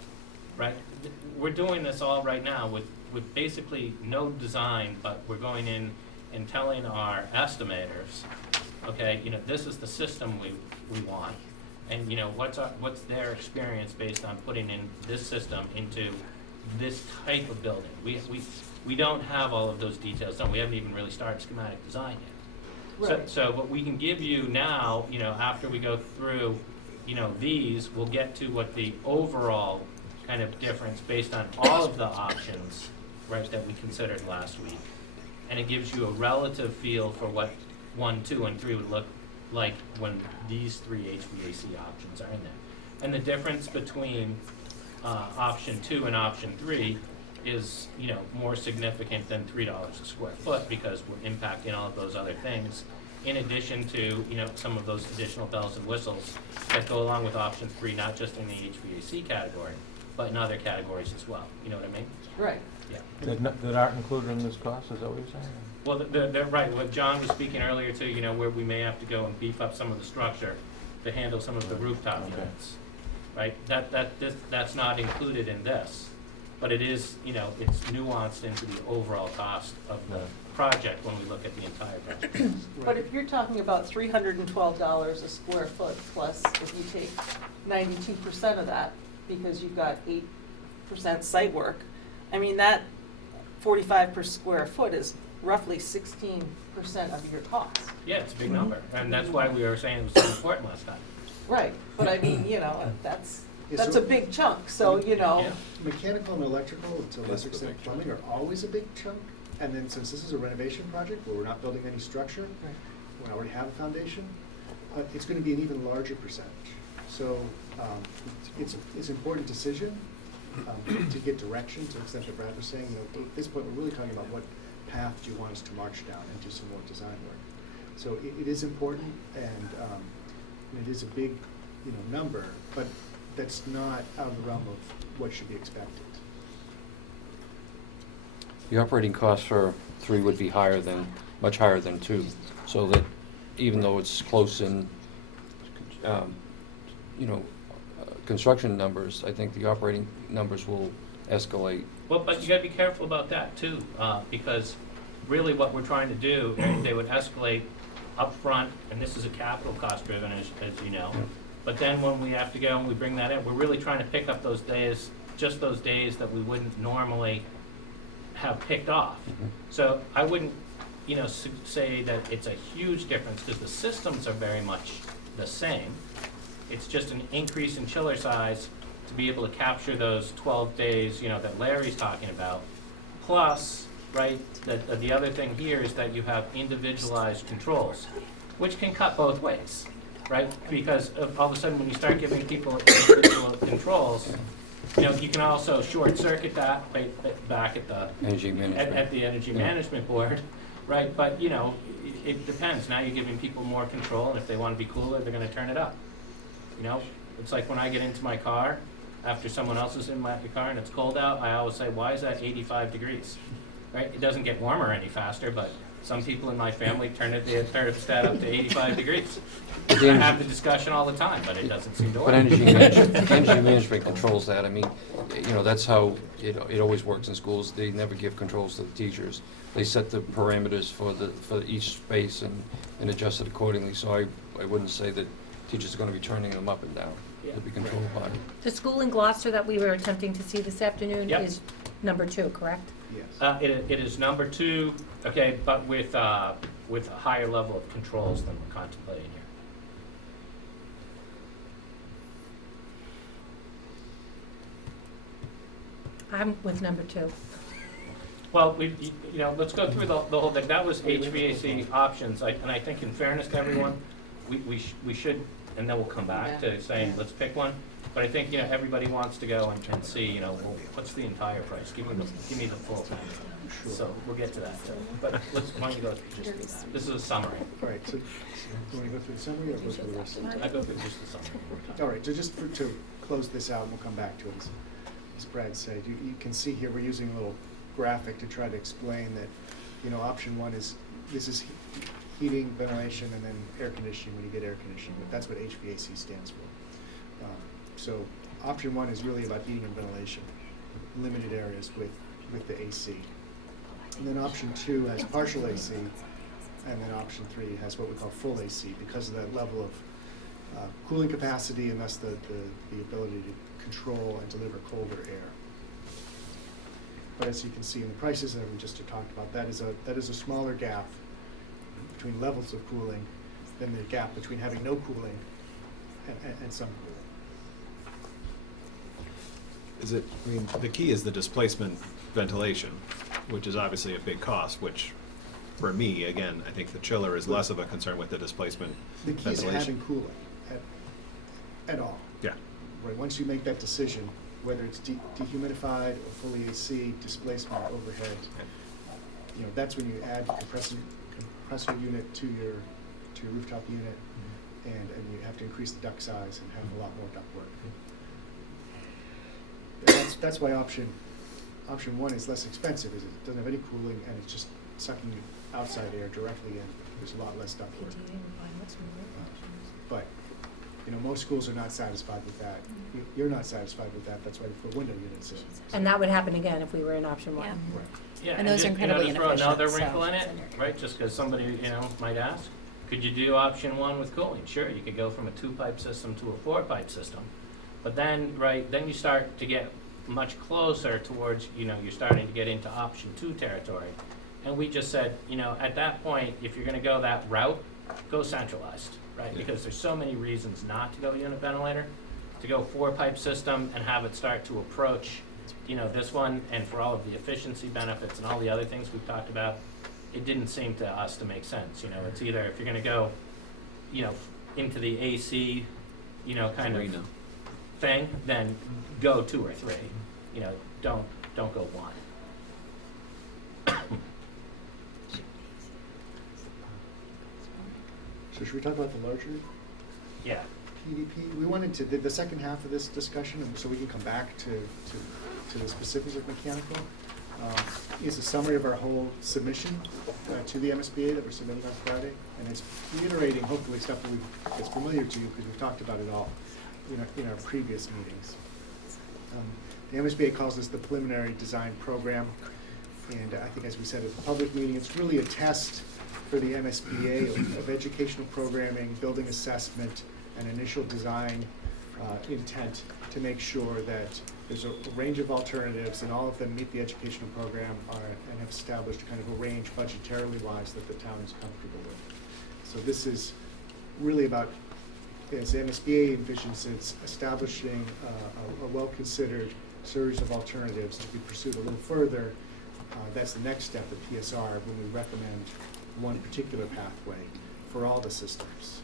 right, we're doing this all right now with basically no design, but we're going in and telling our estimators, okay, you know, this is the system we want. And, you know, what's their experience based on putting in this system into this type of building? We don't have all of those details done. We haven't even really started schematic design yet. Right. So what we can give you now, you know, after we go through, you know, these, we'll get to what the overall kind of difference based on all of the options, right, that we considered last week. And it gives you a relative feel for what 1, 2, and 3 would look like when these 3 HVAC options are in there. And the difference between option 2 and option 3 is, you know, more significant than $3 a square foot, because we're impacting all of those other things, in addition to, you know, some of those additional bells and whistles that go along with option 3, not just in the HVAC category, but in other categories as well. You know what I mean? Right. Yeah. That aren't included in this cost, is that what you're saying? Well, they're right. What John was speaking earlier to, you know, where we may have to go and beef up some of the structure to handle some of the rooftop Okay. units, right? That's not included in this, but it is, you know, it's nuanced into the overall cost of the project when we look at the entire project. But if you're talking about $312 a square foot, plus if you take 92% of that, because you've got 8% site work, I mean, that 45 per square foot is roughly 16% of your cost. Yeah, it's a big number, and that's why we were saying it was so important last time. Right, but I mean, you know, that's Yeah, a so- big chunk, so, you know. Yeah. Mechanical and electrical, and to a lesser extent plumbing, are always a big chunk. And then since this is a renovation project where we're not building any structure, we already have a foundation, it's gonna be an even larger percentage. So, it's an important decision, to get direction, to the extent that Brad was saying, you know, at this point, we're really talking about what path do you want us to march down and do some more design work. So it is important, and, And it is a big, number, but that's not out of the realm of what should be expected. The operating cost for 3 would be much higher than 2, so that even though it's close in, construction numbers, I think the operating numbers will escalate. Well, but you gotta be careful about that too, because really what we're trying to do, they would escalate upfront, and this is a capital cost driven, as you know. Yeah. But then when we have to go and we bring that in, we're really trying to pick up those days, just those days that we wouldn't normally have picked off. Mhm. So I wouldn't, say that it's a huge difference, because the systems are very much the same. It's just an increase in chiller size to be able to capture those 12 days, that Larry's talking about. Plus, right, the other thing here is that you have individualized controls, which can cut both ways, right? Because all of a sudden, when you start giving people individual controls, you can also short circuit that back at the Energy management. at the energy management board, right? But it depends. Now you're giving people more control, and if they want to be cooler, they're going to turn it up. It's like when I get into my car after someone else is in my car and it's cold out, I always say, "Why is that 85 degrees?" Right? It doesn't get warmer any faster, but some people in my family turn the thermostat up to 85 degrees. I have the discussion all the time, but it doesn't seem to work. But energy management controls that. I mean, that's how it always works in schools. They never give controls to the teachers. They set the parameters for each space and adjust it accordingly. So I wouldn't say that teachers are going to be turning them up and down. They'll be controlled by it. The school in Gloucester that we were attempting to see this afternoon Yep. is number 2, correct? Yes. It is number 2, okay, but with a higher level of controls than we're contemplating here. I'm with number 2. Well, let's go through the whole thing. That was HVAC options, and I think in fairness to everyone, we should, and then we'll come back to saying, let's pick one. But I think, everybody wants to go and see, well, what's the entire price? Give me the full thing. So we'll get to that. But why don't you go through just, this is a summary. All right, so, you want to go through the summary or go through the rest of it? I go through just the summary. All right, so just to close this out, and we'll come back to it, as Brad said, you can see here, we're using a little graphic to try to explain that, option 1 is, this is heating, ventilation, and then air conditioning when you get air conditioning, but that's what HVAC stands for. So option 1 is really about heating and ventilation, limited areas with the AC. And then option 2 has partial AC, and then option 3 has what we call full AC, because of that level of cooling capacity and thus the ability to control and deliver colder air. But as you can see in the prices that we just talked about, that is a smaller gap between levels of cooling than the gap between having no cooling and some cooling. The key is the displacement ventilation, which is obviously a big cost, which for me, again, I think the chiller is less of a concern with the displacement The key is ventilation. having cooling at all. Yeah. Right, once you make that decision, whether it's dehumidified or fully AC, displacement, overhead, that's when you add compressor unit to your rooftop unit, and you have to increase the duct size and have a lot more duct work. That's why option 1 is less expensive, is it doesn't have any cooling and it's just sucking outside air directly in. There's a lot less duct work. But most schools are not satisfied with that. You're not satisfied with that. That's why we put window units in. And that would happen again if we were in option 1. Yeah. Right. Yeah, And those are incredibly just throw another inefficient, wrinkle so- in it, right? Just because somebody, might ask, could you do option 1 with cooling? Sure, you could go from a 2-pipe system to a 4-pipe system. But then, then you start to get much closer towards, you're starting to get into option 2 territory. And we just said, at that point, if you're gonna go that route, go centralized, right? Yeah. Because there's so many reasons not to go unit ventilator. To go 4-pipe system and have it start to approach, this one, and for all of the efficiency benefits and all the other things we've talked about, it didn't seem to us to make sense. It's either, if you're gonna go, into the AC, kind of thing, then go 2 or 3. Don't go 1. So should we talk about the larger Yeah. PDP, we wanted to, the second half of this discussion, and so we can come back to the specifics of mechanical, is a summary of our whole submission to the MSBA that we're submitting on Friday. And it's reiterating, hopefully, stuff that that's familiar to you, because we've talked about it all in our previous meetings. The MSBA calls this the preliminary design program. And I think, as we said at the public meeting, it's really a test for the MSBA of educational programming, building assessment, and initial design intent to make sure that there's a range of alternatives and all of them meet the educational program and have established kind of a range budgetarily wise that the town is comfortable with. So this is really about, as MSBA envisions, it's establishing a well-considered series of alternatives to be pursued a little further. That's the next step at PSR when we recommend one particular pathway for all the systems,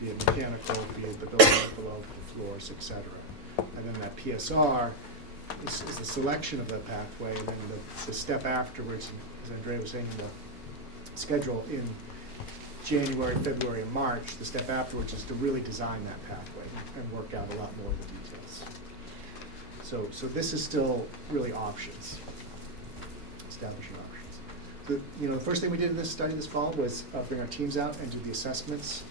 be it mechanical, be it the building envelope, the floors, etc. And then that PSR is the selection of that pathway, and then the step afterwards, as Andrea was saying in the schedule, in January, February, and March, the step afterwards is to really design that pathway and work out a lot more of the details. So this is still really options, establishing options. The first thing we did in this study this fall was bring our teams out and do the assessments.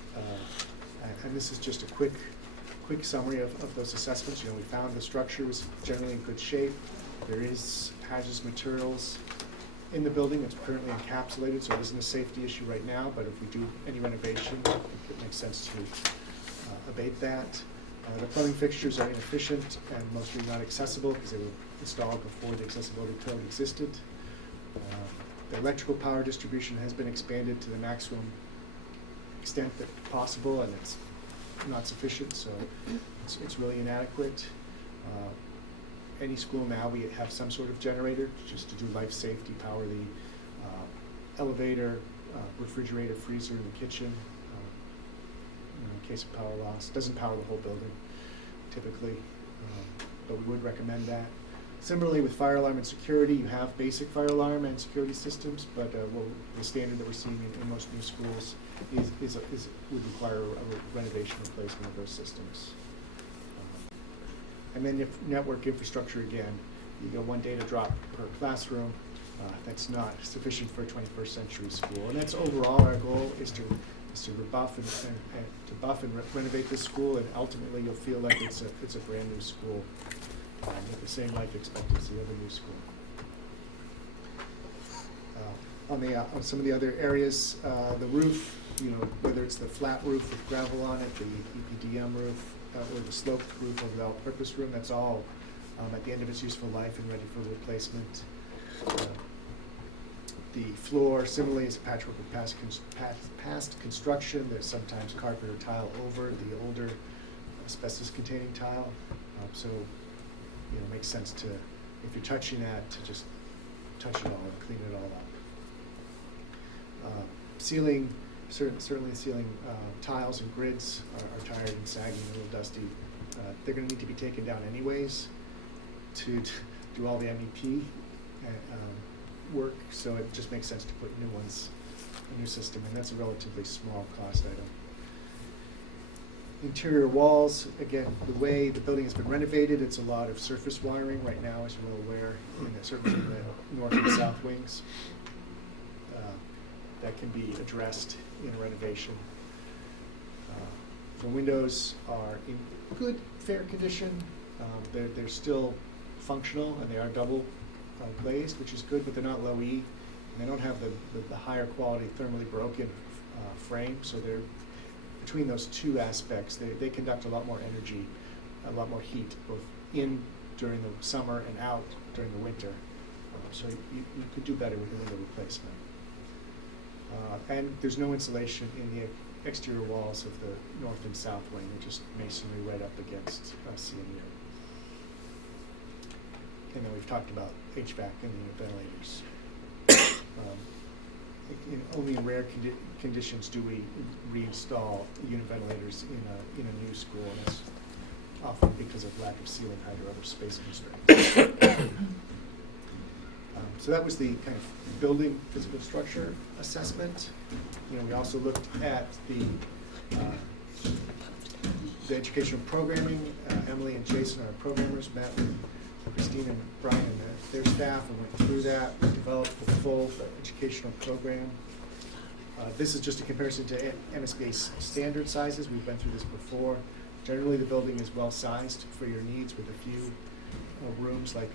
And this is just a quick summary of those assessments. We found the structure was generally in good shape. There is hazardous materials in the building. It's currently encapsulated, so it isn't a safety issue right now, but if we do any renovation, I think it makes sense to abate that. The plumbing fixtures are inefficient and mostly not accessible because they were installed before the accessibility code existed. The electrical power distribution has been expanded to the maximum extent that possible, and it's not sufficient, so it's really inadequate. Any school now, we have some sort of generator just to do life safety, power the elevator, refrigerator, freezer in the kitchen, in case of power loss. Doesn't power the whole building typically, but we would recommend that. Similarly, with fire alarm and security, you have basic fire alarm and security systems, but the standard that we're seeing in most new schools would require a renovation replacement of those systems. And then if network infrastructure, again, you get one data drop per classroom. That's not sufficient for a 21st century school. And that's overall our goal is to buff and renovate this school, and ultimately you'll feel like it's a brand new school with the same life expectancy of a new school. On some of the other areas, the roof, whether it's the flat roof with gravel on it, the EPDM roof, or the sloped roof over the all-purpose room, that's all at the end of its useful life and ready for replacement. The floor, similarly, is a patchwork of past construction. There's sometimes carpet or tile over the older asbestos-containing tile. So, it makes sense to, if you're touching that, to just touch it all and clean it all up. Ceiling, certainly the ceiling tiles and grids are tired and sagging, a little dusty. They're going to need to be taken down anyways to do all the MEP work, so it just makes sense to put new ones, a new system, and that's a relatively small cost item. Interior walls, again, the way the building has been renovated, it's a lot of surface wiring right now, as you're well aware, certainly in the north and south wings. That can be addressed in a renovation. The windows are in good, fair condition. They're still functional, and they are double glazed, which is good, but they're not low E, and they don't have the higher quality thermally broken frame, so they're between those two aspects, they conduct a lot more energy, a lot more heat, both in during the summer and out during the winter. So you could do better with the window replacement. And there's no insulation in the exterior walls of the north and south wing. They're just masonry right up against CMU. And then we've talked about HVAC and the ventilators. Only in rare conditions do we reinstall unit ventilators in a new school, and that's often because of lack of ceiling height or other space constraints. So that was the kind of building physical structure assessment. We also looked at the the educational programming, Emily and Jason, our programmers, met with Christine and Brian and their staff and went through that, developed the full educational program. This is just a comparison to MSBA standard sizes. We've been through this before. Generally, the building is well-sized for your needs with a few rooms like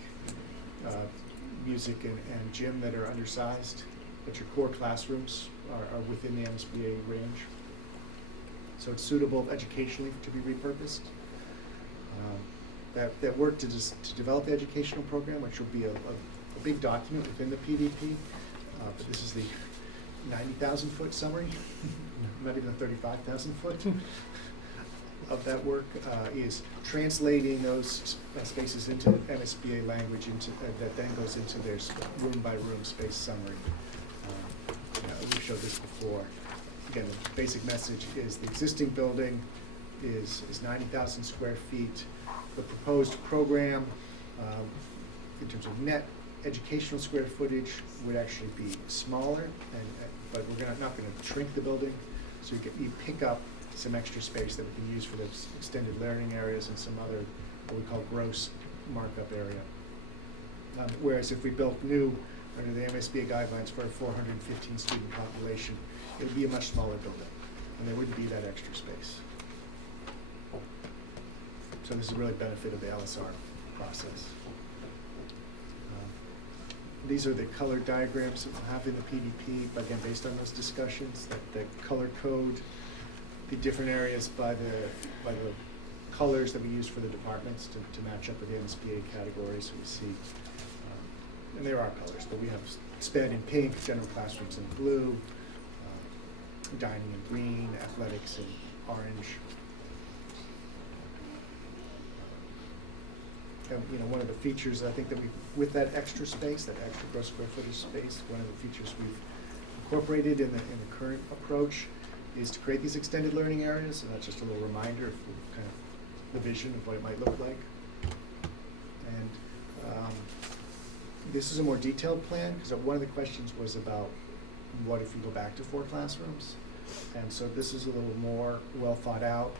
music and gym that are undersized, but your core classrooms are within the MSBA range. So it's suitable educationally to be repurposed. That work to develop the educational program, which will be a big document within the PDP, but this is the 90,000 foot summary, not even a 35,000 foot of that work, is translating those spaces into MSBA language that then goes into their room by room space summary. We've showed this before. Again, the basic message is the existing building is 90,000 square feet. The proposed program, in terms of net educational square footage, would actually be smaller, but we're not going to shrink the building. So you pick up some extra space that we can use for those extended learning areas and some other, what we call gross markup area. Whereas if we built new under the MSBA guidelines for a 415 student population, it would be a much smaller building, and there wouldn't be that extra space. So this is really a benefit of the LSR process. These are the color diagrams that we'll have in the PDP, but again, based on those discussions, that color code the different areas by the colors that we use for the departments to match up with the MSBA categories. So we see, and there are colors, but we have SPED in pink, general classrooms in blue, dining in green, athletics in orange. And, one of the features I think that with that extra space, that extra gross square footage space, one of the features we've incorporated in the current approach is to create these extended learning areas, and that's just a little reminder of kind of the vision of what it might look like. And this is a more detailed plan, because one of the questions was about what if you go back to 4 classrooms? And so this is a little more well thought out.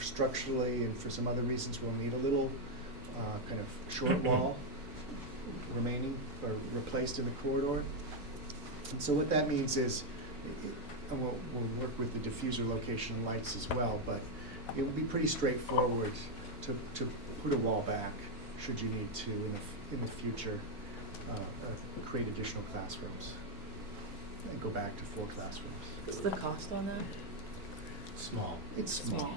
Structurally and for some other reasons, we'll need a little kind of short wall remaining or replaced in the corridor. And so what that means is, and we'll work with the diffuser location and lights as well, but it will be pretty straightforward to put a wall back should you need to in the future create additional classrooms and go back to 4 classrooms. What's the cost on that? Small. It's small.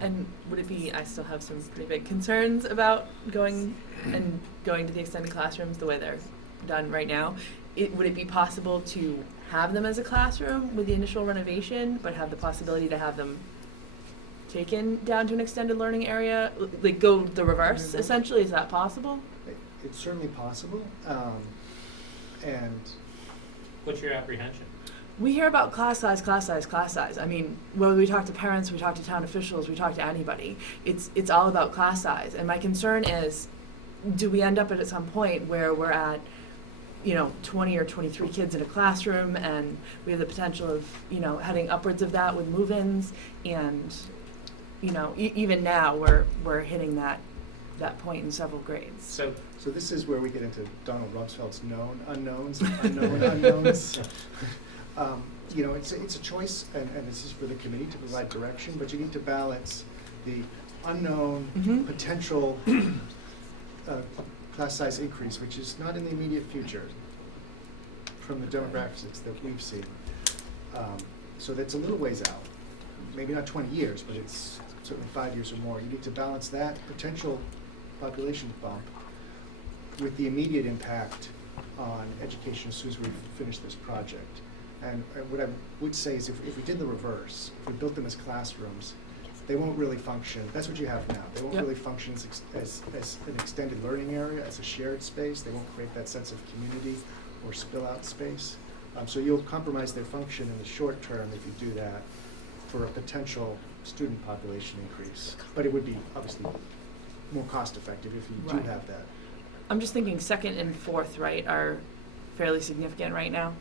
And would it be, I still have some pretty big concerns about going to the extended classrooms the way they're done right now. Would it be possible to have them as a classroom with the initial renovation, but have the possibility to have them taken down to an extended learning area, like go the reverse, essentially? Is that possible? It's certainly possible. And What's your apprehension? We hear about class size, class size, class size. I mean, whether we talk to parents, we talk to town officials, we talk to anybody, it's all about class size. And my concern is, do we end up at some point where we're at 20 or 23 kids in a classroom, and we have the potential of, heading upwards of that with move-ins, and, even now we're hitting that point in several grades. So this is where we get into Donald Rumsfeld's known unknowns, unknown unknowns. It's a choice, and this is for the committee to provide direction, but you need to balance the unknown potential class size increase, which is not in the immediate future from the demographics that we've seen. So that's a little ways out. Maybe not 20 years, but it's certainly 5 years or more. You need to balance that potential population bump with the immediate impact on education as soon as we finish this project. And what I would say is if we did the reverse, if we built them as classrooms, they won't really function. That's what you have now. They won't really function as an extended learning area, as a shared space. They won't create that sense of community or spill out space. So you'll compromise their function in the short term if you do that for a potential student population increase. But it would be obviously more cost effective if you do have that. I'm just thinking 2nd and 4th, right, are fairly significant right now.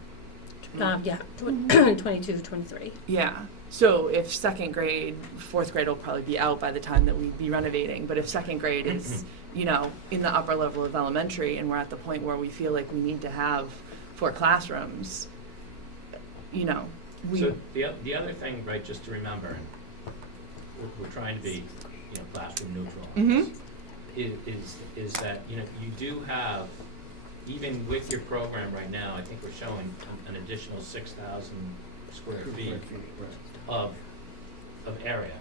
Yeah, 22, 23. Yeah. So if second grade, fourth grade will probably be out by the time that we'd be renovating. But if second grade is, you know, in the upper level of elementary, and we're at the point where we feel like we need to have 4 classrooms, you know, we. So the other thing, right, just to remember, and we're trying to be, you know, classroom neutral on this, is that, you know, you do have, even with your program right now, I think we're showing an additional 6,000 square feet of area,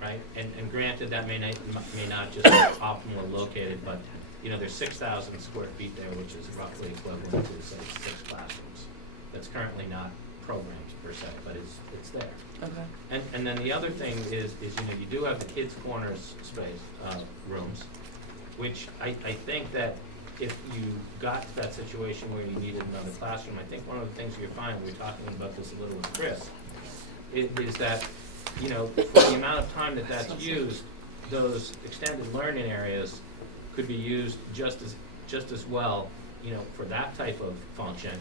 right? And granted, that may not just be optimally located, but, you know, there's 6,000 square feet there, which is roughly equivalent to, say, 6 classrooms. That's currently not programs per se, but it's there. Okay. And then the other thing is, you know, you do have the kids' corners space, rooms, which I think that if you got to that situation where you needed another classroom, I think one of the things you're finding, we were talking about this a little with Chris, is that, you know, for the amount of time that that's used, those extended learning areas could be used just as well, you know, for that type of function.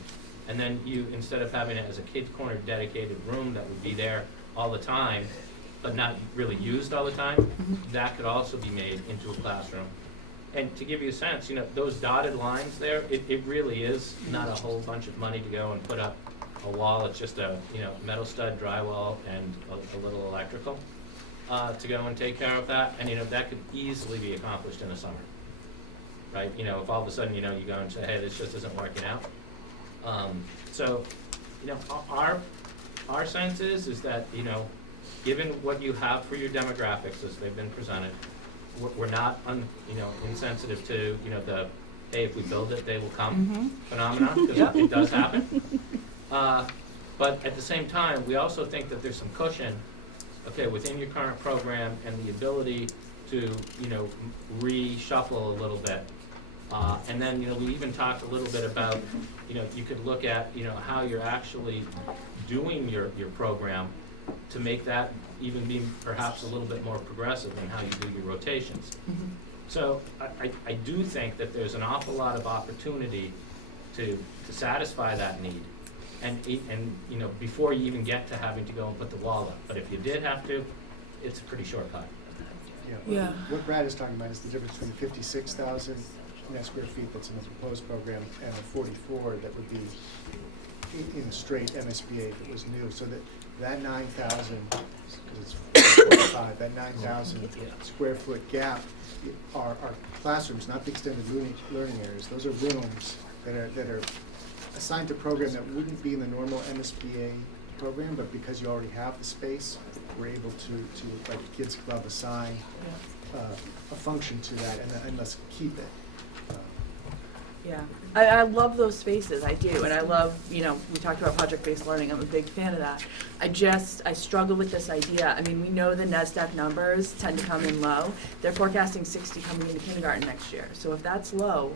And then you, instead of having it as a kids' corner dedicated room that would be there all the time, but not really used all the time, that could also be made into a classroom. And to give you a sense, you know, those dotted lines there, it really is not a whole bunch of money to go and put up a wall. It's just a, you know, metal stud drywall and a little electrical to go and take care of that. And, you know, that could easily be accomplished in the summer, right? You know, if all of a sudden, you know, you go and say, hey, this just isn't working out. So, you know, our sense is that, you know, given what you have for your demographics as they've been presented, we're not, you know, insensitive to, you know, the, hey, if we build it, they will come phenomenon, because it does happen. But at the same time, we also think that there's some cushion, okay, within your current program and the ability to, you know, reshuffle a little bit. And then, you know, we even talked a little bit about, you know, you could look at, you know, how you're actually doing your program to make that even be perhaps a little bit more progressive in how you do your rotations. So I do think that there's an awful lot of opportunity to satisfy that need. And you know, before you even get to having to go and put the wall up. But if you did have to, it's a pretty short cut. Yeah. What Brad is talking about is the difference between 56,000 net square feet that's in the proposed program and the 44 that would be in a straight MSBA if it was new. So that 9,000, because it's 45, that 9,000 square foot gap are classrooms, not the extended learning areas. Those are rooms that are assigned to a program that wouldn't be in the normal MSBA program, but because you already have the space, we're able to like Kids Club, assign a function to that and let's keep it. Yeah, I love those spaces, I do, and I love, you know, we talked about project-based learning, I'm a big fan of that. I struggle with this idea. I mean, we know the NESDEC numbers tend to come in low. They're forecasting 60 coming into kindergarten next year. So if that's low,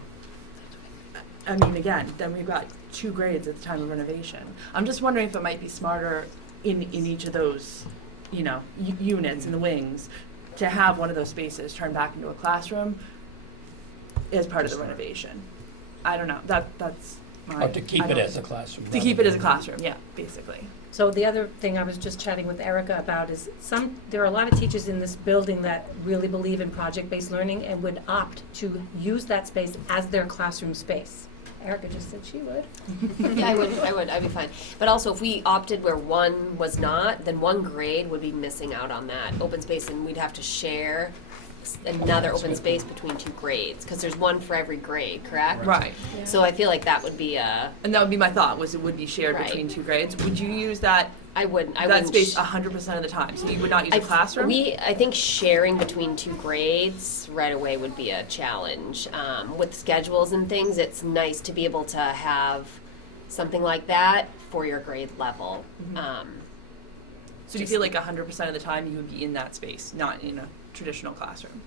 I mean, again, then we've got 2 grades at the time of renovation. I'm just wondering if it might be smarter in each of those, you know, units in the wings to have one of those spaces turned back into a classroom as part of the renovation. I don't know, that's my. Or to keep it as a classroom. To keep it as a classroom, yeah, basically. So the other thing I was just chatting with Erica about is there are a lot of teachers in this building that really believe in project-based learning and would opt to use that space as their classroom space. Erica just said she would. Yeah, I would, I'd be fine. But also, if we opted where one was not, then one grade would be missing out on that open space, and we'd have to share another open space between 2 grades, because there's one for every grade, correct? Right. Yeah. So I feel like that would be a... And that would be my thought, was it would be shared Right. between 2 grades. Would you use that? I wouldn't space 100% of the time, so you would not use a classroom? I think sharing between 2 grades right away would be a challenge. With schedules and things, it's nice to be able to have something like that for your grade level. So do you feel like 100% of the time you would be in that space, not in a traditional classroom?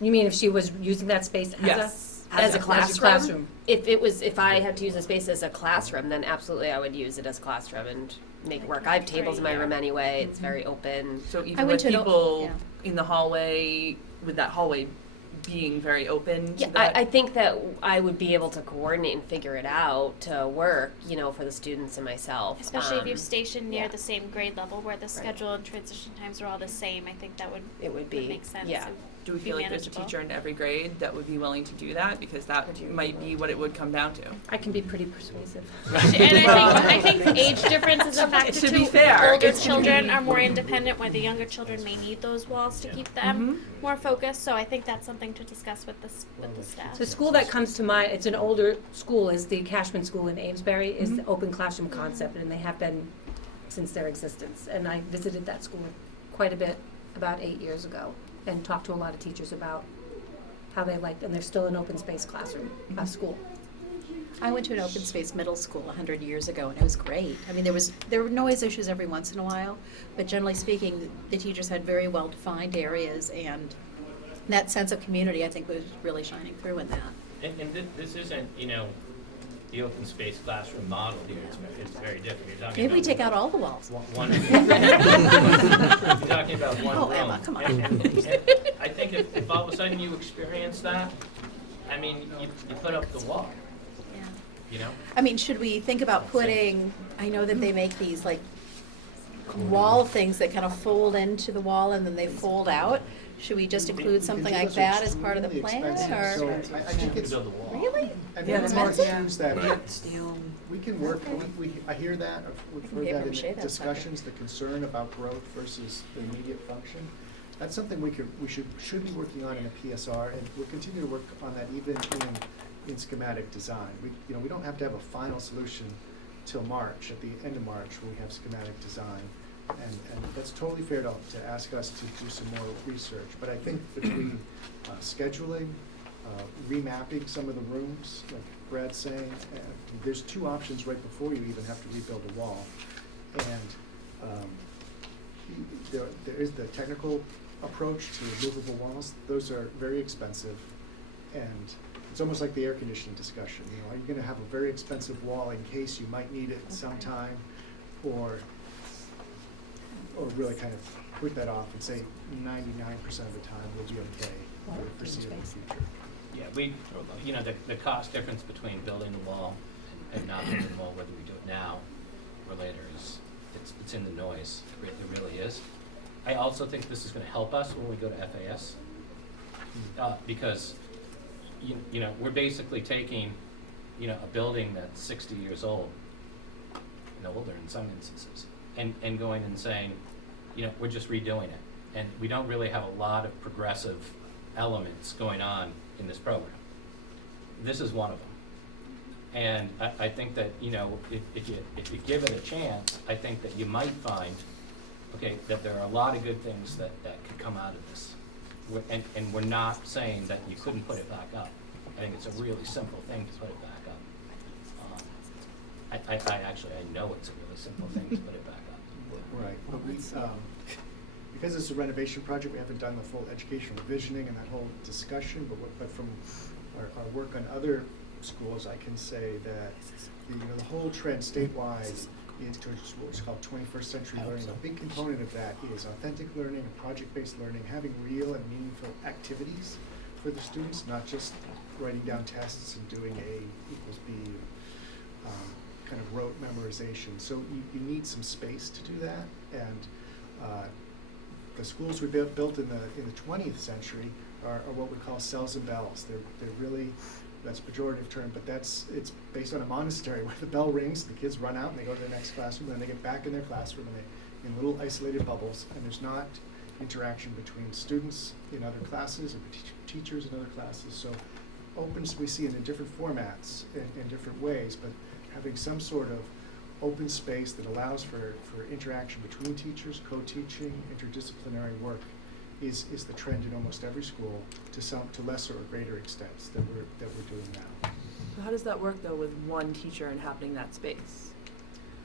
You mean if she was using that space as a classroom? classroom? If I had to use a space as a classroom, then absolutely I would use it as a classroom and make it work. I have tables in my room anyway. It's very open. So even with people in the hallway, with that hallway being very open to Yeah, that. I think that I would be able to coordinate and figure it out to work, you know, for the students and myself. Especially if you're stationed near yeah. the same grade level where the schedule and transition times are all the same, I think that would It would be, make sense. Yeah. and Do we be feel like there's a manageable. teacher in every grade that would be willing to do that? Because that might be what it would come down to. I can be pretty persuasive. And I think age difference is a factor To too. be fair, Older it's gonna children be- are more independent, where the younger children may need those walls to keep them Mhm. more focused. So I think that's something to discuss with the staff. The school that comes to mind, it's an older school, is the Cashman School in Amesbury, is the open classroom concept, and they have been since their existence. And I visited that school quite a bit about 8 years ago and talked to a lot of teachers about how they liked, and they're still an open space classroom, school. I went to an open space middle school 100 years ago, and it was great. I mean, there were noise issues every once in a while, but generally speaking, the teachers had very well-defined areas, and that sense of community, I think, was really shining through in that. And this isn't, you know, the open space classroom model here, it's very different. You're talking Maybe we about take out all the walls. one. You're talking about one Oh, room. Emma, come on. And I think if all of a sudden you experience that, I mean, you put up the wall, Yeah. you know? I mean, should we think about putting, I know that they make these like wall things that kind of fold into the wall and then they fold out. Should we just include something like that as part of the plan, or? So I think it's, Build a wall. Really? I Yeah, think it's more expensive? things that Steel. we can work, I hear that, we've heard Yeah, that in crochet the that discussions, the concern about growth versus the immediate function. That's something we should be working on in a PSR, and we'll continue to work on that even in schematic design. We don't have to have a final solution till March, at the end of March, when we have schematic design. And that's totally fair to ask us to do some more research. But I think between scheduling, remapping some of the rooms, like Brad's saying, there's two options right before you even have to rebuild a wall. And there is the technical approach to movable walls. Those are very expensive. And it's almost like the air conditioning discussion. You know, are you going to have a very expensive wall in case you might need it sometime, or really kind of put that off and say 99% of the time we'll be okay for the foreseeable future. Yeah, you know, the cost difference between building the wall and not building the wall, whether we do it now or later, it's in the noise. It really is. I also think this is gonna help us when we go to FAS. Because, you know, we're basically taking, you know, a building that's 60 years old, and older in some instances, and going and saying, you know, we're just redoing it. And we don't really have a lot of progressive elements going on in this program. This is one of them. And I think that, you know, if you give it a chance, I think that you might find, okay, that there are a lot of good things that could come out of this. And we're not saying that you couldn't put it back up. I think it's a really simple thing to put it back up. I know it's a really simple thing to put it back up. Right, but because it's a renovation project, we haven't done the full educational visioning and that whole discussion, but from our work on other schools, I can say that the whole trend statewide is towards what's called 21st century learning. A big component of that is authentic learning and project-based learning, having real and meaningful activities for the students, not just writing down tests and doing A equals B, kind of rote memorization. So you need some space to do that, and the schools we built in the 20th century are what we call cells and bells. They're really, that's a pejorative term, but it's based on a monastery where the bell rings, the kids run out and they go to the next classroom, and then they get back in their classroom and they in little isolated bubbles, and there's not interaction between students in other classes and teachers in other classes. So opens we see in different formats in different ways, but having some sort of open space that allows for interaction between teachers, co-teaching, interdisciplinary work is the trend in almost every school to lesser or greater extents that we're doing now. So how does that work though with one teacher inhabiting that space?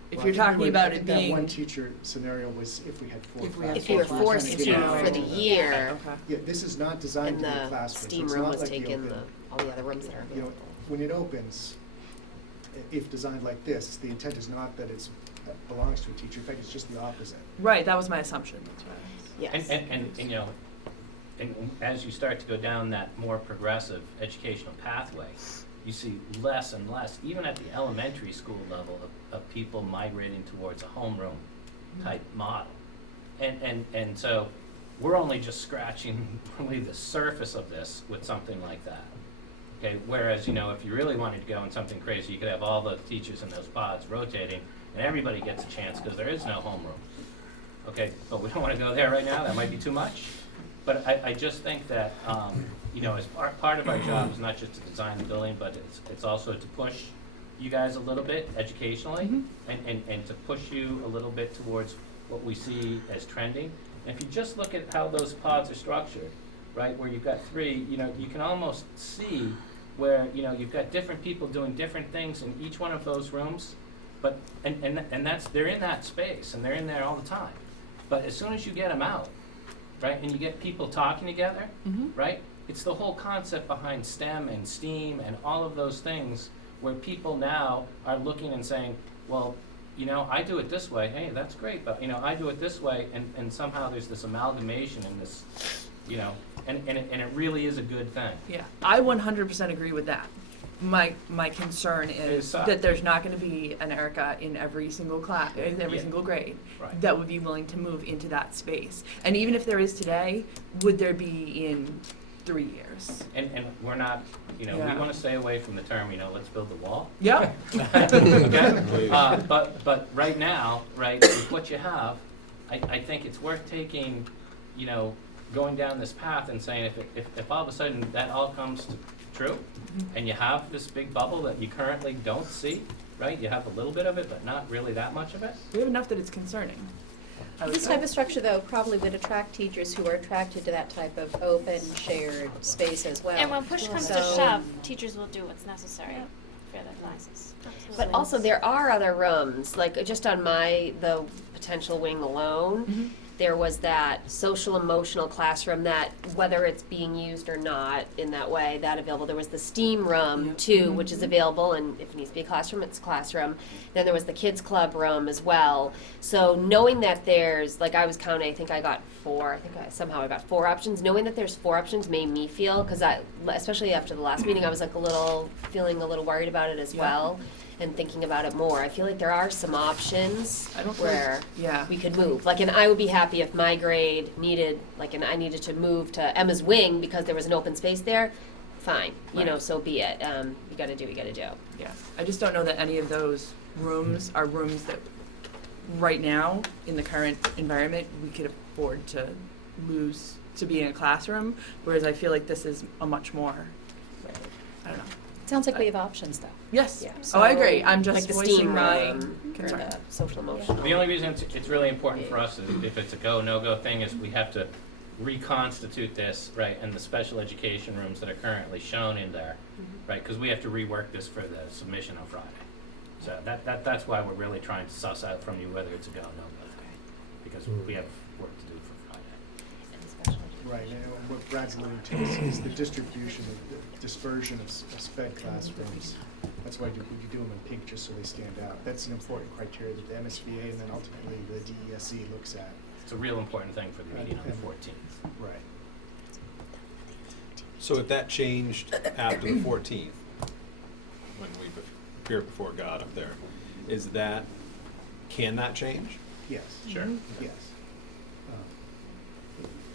If Well, you're I think talking about I it think being. that one teacher scenario was if we had four If we had classes. If you were Four forced Trying to get around for the that. year, Okay. Yeah, this is not designed and to be a the classroom. steam It's room not was like the taken, open. all the other rooms that are You know, available. when it opens, if designed like this, the intent is not that it belongs to a teacher. In fact, it's just the opposite. Right, that was my assumption. That's right. Yes. And you know, and as you start to go down that more progressive educational pathway, you see less and less, even at the elementary school level, of people migrating towards a homeroom type model. And so we're only just scratching probably the surface of this with something like that. Okay, whereas, you know, if you really wanted to go in something crazy, you could have all the teachers in those pods rotating, and everybody gets a chance because there is no homeroom. Okay, but we don't want to go there right now. That might be too much. But I just think that, you know, as part of our job is not just to design the building, but it's also to push you guys a little bit educationally, and to push you a little bit towards what we see as trending. And if you just look at how those pods are structured, right, where you've got three, you know, you can almost see where, you know, you've got different people doing different things in each one of those rooms, but, and that's, they're in that space, and they're in there all the time. But as soon as you get them out, right, and you get people talking together, right, it's the whole concept behind STEM and STEAM and all of those things where people now are looking and saying, well, you know, I do it this way, hey, that's great, but, you know, I do it this way, and somehow there's this amalgamation and this, you know, and it really is a good thing. Yeah, I 100% agree with that. My concern is that there's not going to be an Erica in every single class, in every single grade, Right. that would be willing to move into that space. And even if there is today, would there be in 3 years? And we're not, you know, Yeah. we want to stay away from the term, you know, let's build the wall. Yeah. Okay? But right now, right, with what you have, I think it's worth taking, you know, going down this path and saying if all of a sudden that all comes to true, and you have this big bubble that you currently don't see, right? You have a little bit of it, but not really that much of it. We have enough that it's concerning. This type of structure, though, probably would attract teachers who are attracted to that type of open, shared space as well. And when push comes to So- shove, teachers will do what's necessary for their classes. But also, there are other rooms, like just on the potential wing alone, there was that social emotional classroom that, whether it's being used or not in that way, that available. There was the STEAM room too, which is available, and if it needs to be a classroom, it's a classroom. Then there was the kids club room as well. So knowing that there's, like I was counting, I think I got 4, I got 4 options. Knowing that there's 4 options made me feel, because especially after the last meeting, I was like feeling a little worried about it as well. And thinking about it more, I feel like there are some options where we could move. Like, and I would be happy if my grade needed, like, and I needed to move to Emma's wing because there was an open space there. Fine, you know, so be it. You gotta do what you gotta do. Yeah, I just don't know that any of those rooms are rooms that, right now, in the current environment, we could afford to lose to be in a classroom, whereas I feel like this is a much more, I don't know. Sounds like we have options, though. Yes. Yeah. Oh, I agree. I'm just like the voicing STEAM my room or concern. the social emotional. The only reason it's really important for us is if it's a go, no-go thing is we have to reconstitute this, right, in the special education rooms that are currently shown in there, right, because we have to rework this for the submission on Friday. So that's why we're really trying to suss out from you whether it's a go, no-go thing, because we have work to do for Friday. Right, and what Brad's alluding to is the distribution, the dispersion of sped classrooms. That's why you do them in pink, just so they stand out. That's an important criteria that the MSBA and then ultimately the DESE looks at. It's a real important thing for the meeting on the 14th. Right. So if that changed after the 14th, when we appear before God up there, can that change? Yes. Sure. Yes.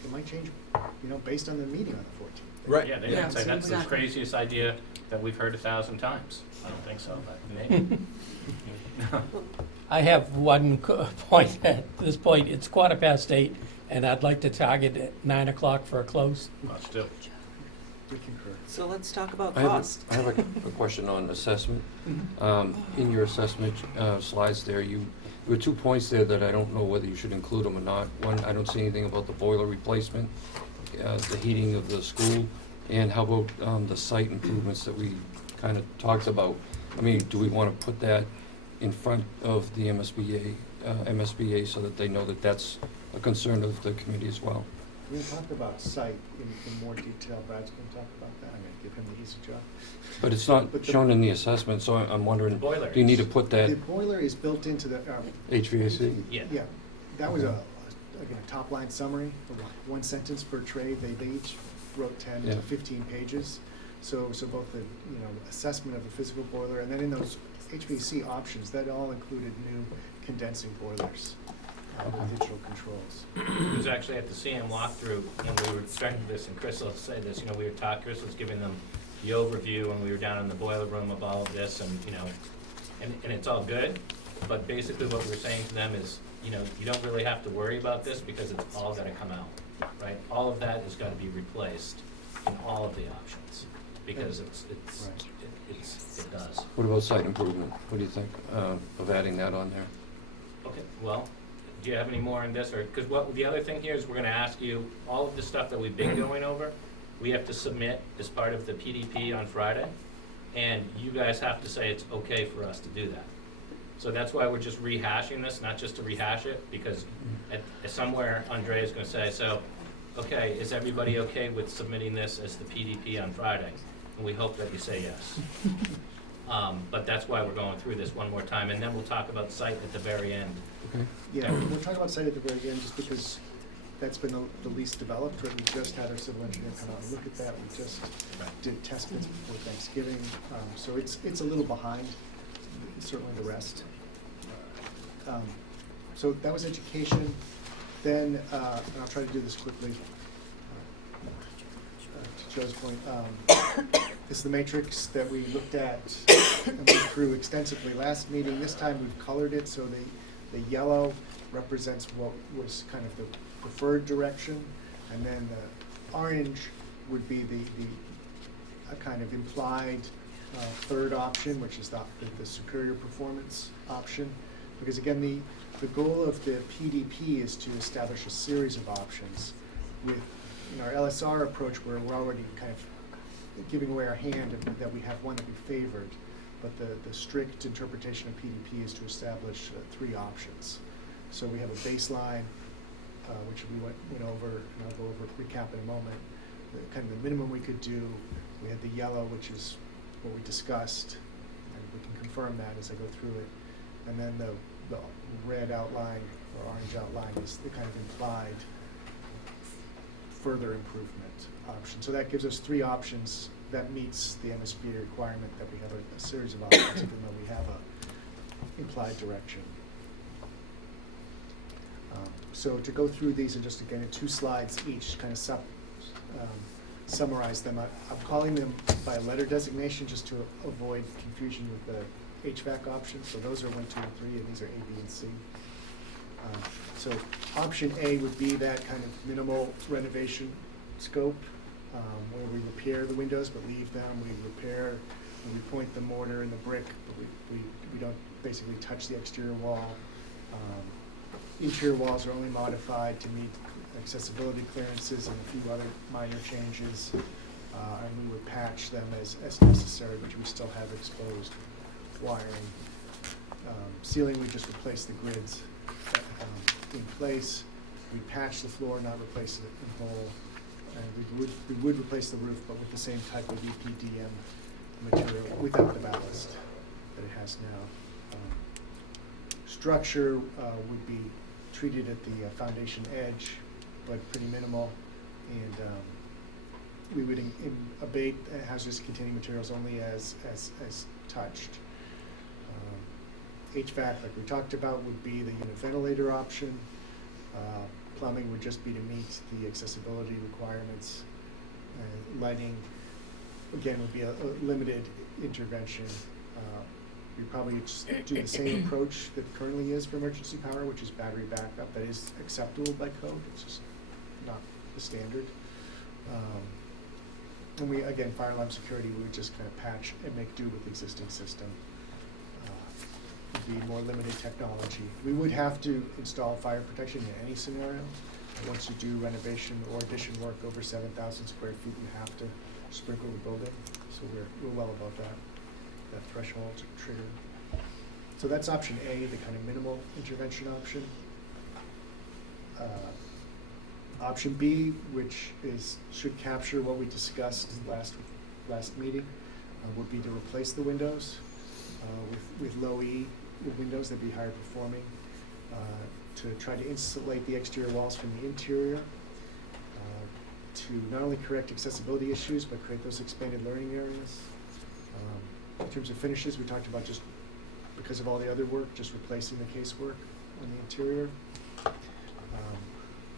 It might change, you know, based on the meeting on the 14th. Right. Yeah, they would say that's the craziest idea that we've heard 1,000 times. I don't think so, but maybe. I have one point. At this point, it's 8:15, and I'd like to target at 9 o'clock for a close. Let's do. We concur. So let's talk about I have cost. I have a question on assessment. In your assessment slides there, there were 2 points there that I don't know whether you should include them or not. One, I don't see anything about the boiler replacement, the heating of the school, and how about the site improvements that we kind of talked about? I mean, do we want to put that in front of the MSBA so that they know that that's a concern of the committee as well? We're going to talk about site in more detail. Brad's going to talk about that. I'm going to give him the easy job. But it's not shown in the assessment, so I'm wondering, Boiler do you need to is. put that The boiler is built into the HVAC? Yeah. Yeah, that was a again, a top-line summary, one sentence per trade. They each wrote 10 Yeah. to 15 pages. So both the, assessment of the physical boiler, and then in those HVAC options, that all included new condensing boilers with digital controls. It was actually at the CM walkthrough when we were starting this, and Chris will say this, we were talking, Chris was giving them the overview when we were down in the boiler room of all of this, and, and it's all good, but basically what we're saying to them is, you don't really have to worry about this because it's all gonna come out, right? All of that is gonna be replaced in all of the options, because it does. What about site improvement? What do you think of adding that on there? Okay, well, do you have any more on this, or, because the other thing here is we're gonna ask you, all of the stuff that we've been going over, we have to submit as part of the PDP on Friday, and you guys have to say it's okay for us to do that. So that's why we're just rehashing this, not just to rehash it, because somewhere Andrea is gonna say, so, okay, is everybody okay with submitting this as the PDP on Friday? And we hope that you say yes. But that's why we're going through this one more time, and then we'll talk about site at the very end. Okay. Yeah, we'll talk about site at the very end, just because that's been the least developed, right? We just had our civil engineer come out and look at that. We just did test pits before Thanksgiving, so it's a little behind, certainly the rest. So that was education. Then, and I'll try to do this quickly, to Joe's point, this is the matrix that we looked at and went through extensively last meeting. This time we've colored it, so the yellow represents what was kind of the preferred direction, and then the orange would be a kind of implied third option, which is the superior performance option. Because again, the goal of the PDP is to establish a series of options. With our LSR approach, where we're already kind of giving away our hand that we have one that we favored, but the strict interpretation of PDP is to establish 3 options. So we have a baseline, which we went over, and I'll go over, recap in a moment, kind of the minimum we could do. We had the yellow, which is what we discussed, and we can confirm that as I go through it. And then the red outline or orange outline is the kind of implied further improvement option. So that gives us 3 options. That meets the MSBA requirement that we have a series of options, even though we have a implied direction. So to go through these, and just again in 2 slides each, kind of summarize them. I'm calling them by letter designation just to avoid confusion with the HVAC options. So those are 1, 2, and 3, and these are A, B, and C. So option A would be that kind of minimal renovation scope, where we repair the windows but leave them. We repair and we point the mortar and the brick, but we don't basically touch the exterior wall. Interior walls are only modified to meet accessibility clearances and a few other minor changes. And we would patch them as necessary, but we still have exposed wiring. Ceiling, we just replace the grids in place. We patch the floor, not replace it in whole. And we would replace the roof, but with the same type of EPDM material without the ballast that it has now. Structure would be treated at the foundation edge, but pretty minimal, and we would abate hazardous containing materials only as touched. HVAC, like we talked about, would be the unit ventilator option. Plumbing would just be to meet the accessibility requirements. Lighting, again, would be a limited intervention. We probably just do the same approach that currently is for emergency power, which is battery backup. That is acceptable by code. It's just not the standard. And we, again, fire alarm security, we would just kind of patch and make do with the existing system. Would be more limited technology. We would have to install fire protection in any scenario. Once you do renovation or addition work over 7,000 square feet, you have to sprinkle the building. So we're well above that threshold trigger. So that's option A, the kind of minimal intervention option. Option B, which should capture what we discussed last meeting, would be to replace the windows with low E windows that'd be higher performing. to try to insulate the exterior walls from the interior, to not only correct accessibility issues, but create those expanded learning areas. In terms of finishes, we talked about just, because of all the other work, just replacing the casework on the interior.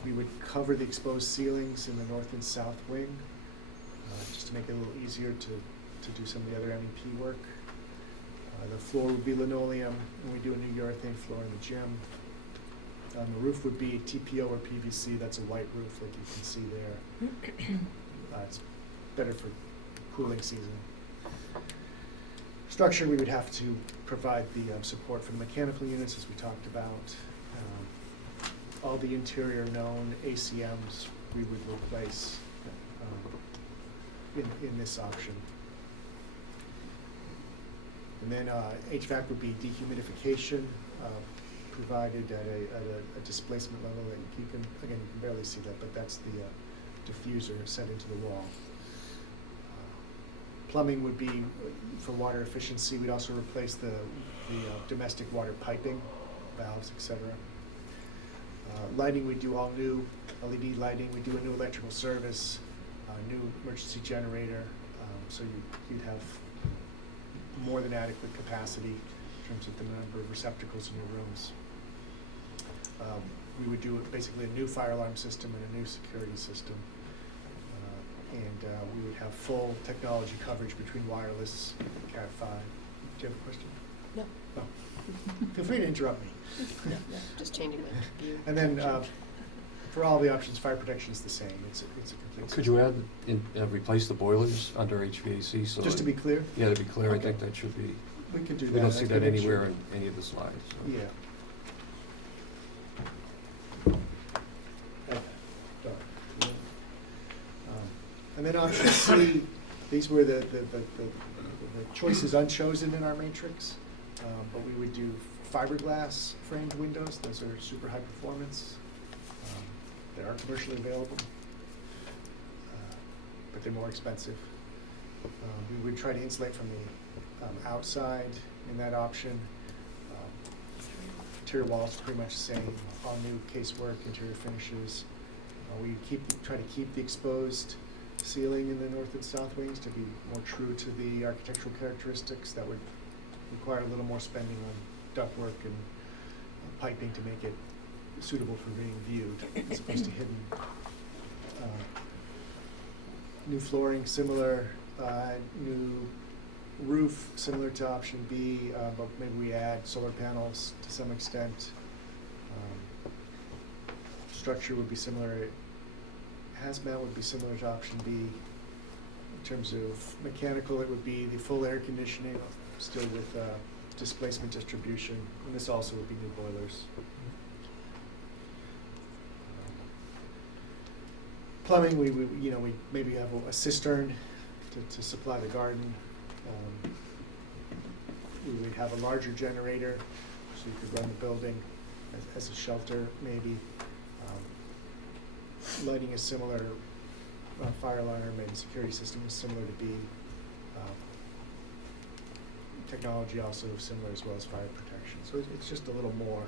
We would cover the exposed ceilings in the north and south wing, just to make it a little easier to do some of the other MEP work. The floor would be linoleum, and we do a new urethane floor in the gym. The roof would be TPO or PVC. That's a white roof, like you can see there. It's better for cooling season. Structure, we would have to provide the support for the mechanical units, as we talked about. All the interior known ACMs we would replace in this option. And then HVAC would be dehumidification, provided at a displacement level that you can, again, you can barely see that, but that's the diffuser set into the wall. Plumbing would be for water efficiency. We'd also replace the domestic water piping, valves, etc. Lighting, we do all new LED lighting. We do a new electrical service, new emergency generator, so you'd have more than adequate capacity in terms of the number of receptacles in your rooms. We would do basically a new fire alarm system and a new security system. And we would have full technology coverage between wireless and Cat5. Do you have a question? No. Oh. Feel free to interrupt me. No, just changing my view. And then for all the options, fire protection is the same. It's a complete Could system. you add, replace the boilers under HVAC? So Just to be clear? Yeah, to be clear, I Okay. think that should be, We could do that. we don't I see can that make anywhere sure. in any of the slides. So. Yeah. And then option C, these were the choices unchosen in our matrix, but we would do fiberglass framed windows. Those are super high performance. They are commercially available, but they're more expensive. We would try to insulate from the outside in that option. Interior walls pretty much the same, all new casework, interior finishes. We try to keep the exposed ceiling in the north and south wings to be more true to the architectural characteristics. That would require a little more spending on ductwork and piping to make it suitable for being viewed as opposed to hidden. New flooring, similar. New roof, similar to option B, but maybe we add solar panels to some extent. Structure would be similar. Hazmat would be similar to option B. In terms of mechanical, it would be the full air conditioning, still with displacement distribution, and this also would be new boilers. Plumbing, we maybe have a cistern to supply the garden. We would have a larger generator, so you could run the building as a shelter, maybe. Lighting is similar, fire alarm and security system is similar to B. Technology also similar as well as fire protection. So it's just a little more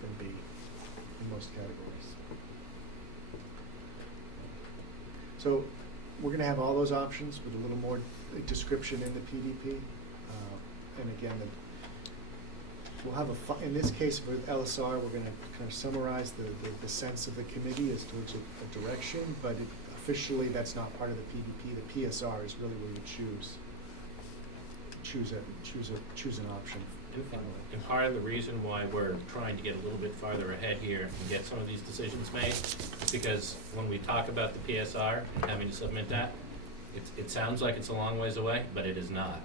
than B in most categories. So we're going to have all those options with a little more description in the PDP. And again, we'll have in this case with LSR, we're going to kind of summarize the sense of the committee as towards a direction, but officially that's not part of the PDP. The PSR is really where you choose an option. And part of the reason why we're trying to get a little bit farther ahead here and get some of these decisions made is because when we talk about the PSR and having to submit that, it sounds like it's a long ways away, but it is not,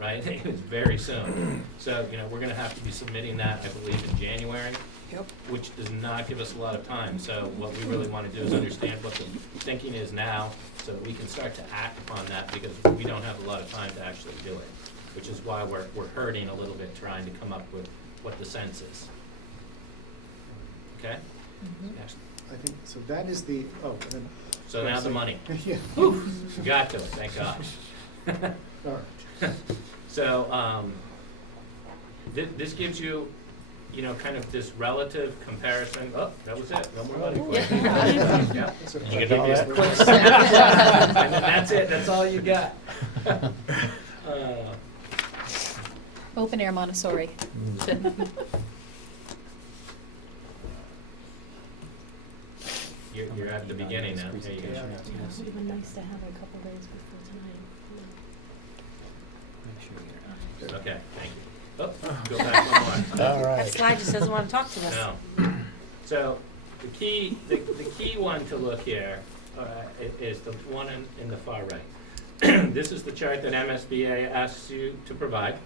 right? It's very soon. So, we're gonna have to be submitting that, I believe, in January. Yep. Which does not give us a lot of time. So what we really want to do is understand what the thinking is now so that we can start to act upon that, because we don't have a lot of time to actually do it, which is why we're hurting a little bit trying to come up with what the sense is. Okay? Next. I think, so that is the, and then. So now the money. Yeah. Whew, we got to it, thank God. All right. So, this gives you you know, kind of this relative comparison. Oh, that was it. No more money for you. Yeah. Yeah. You get all that? And then that's it. That's all you got. Open air Montessori. You're at the beginning now. There you go. It would have been nice to have it a couple days before tonight. Okay, thank you. Oh, go back one more. All That right. slide just doesn't want to talk to us. No. So the key one to look here is the one in the far right. This is the chart that MSBA asks you to provide.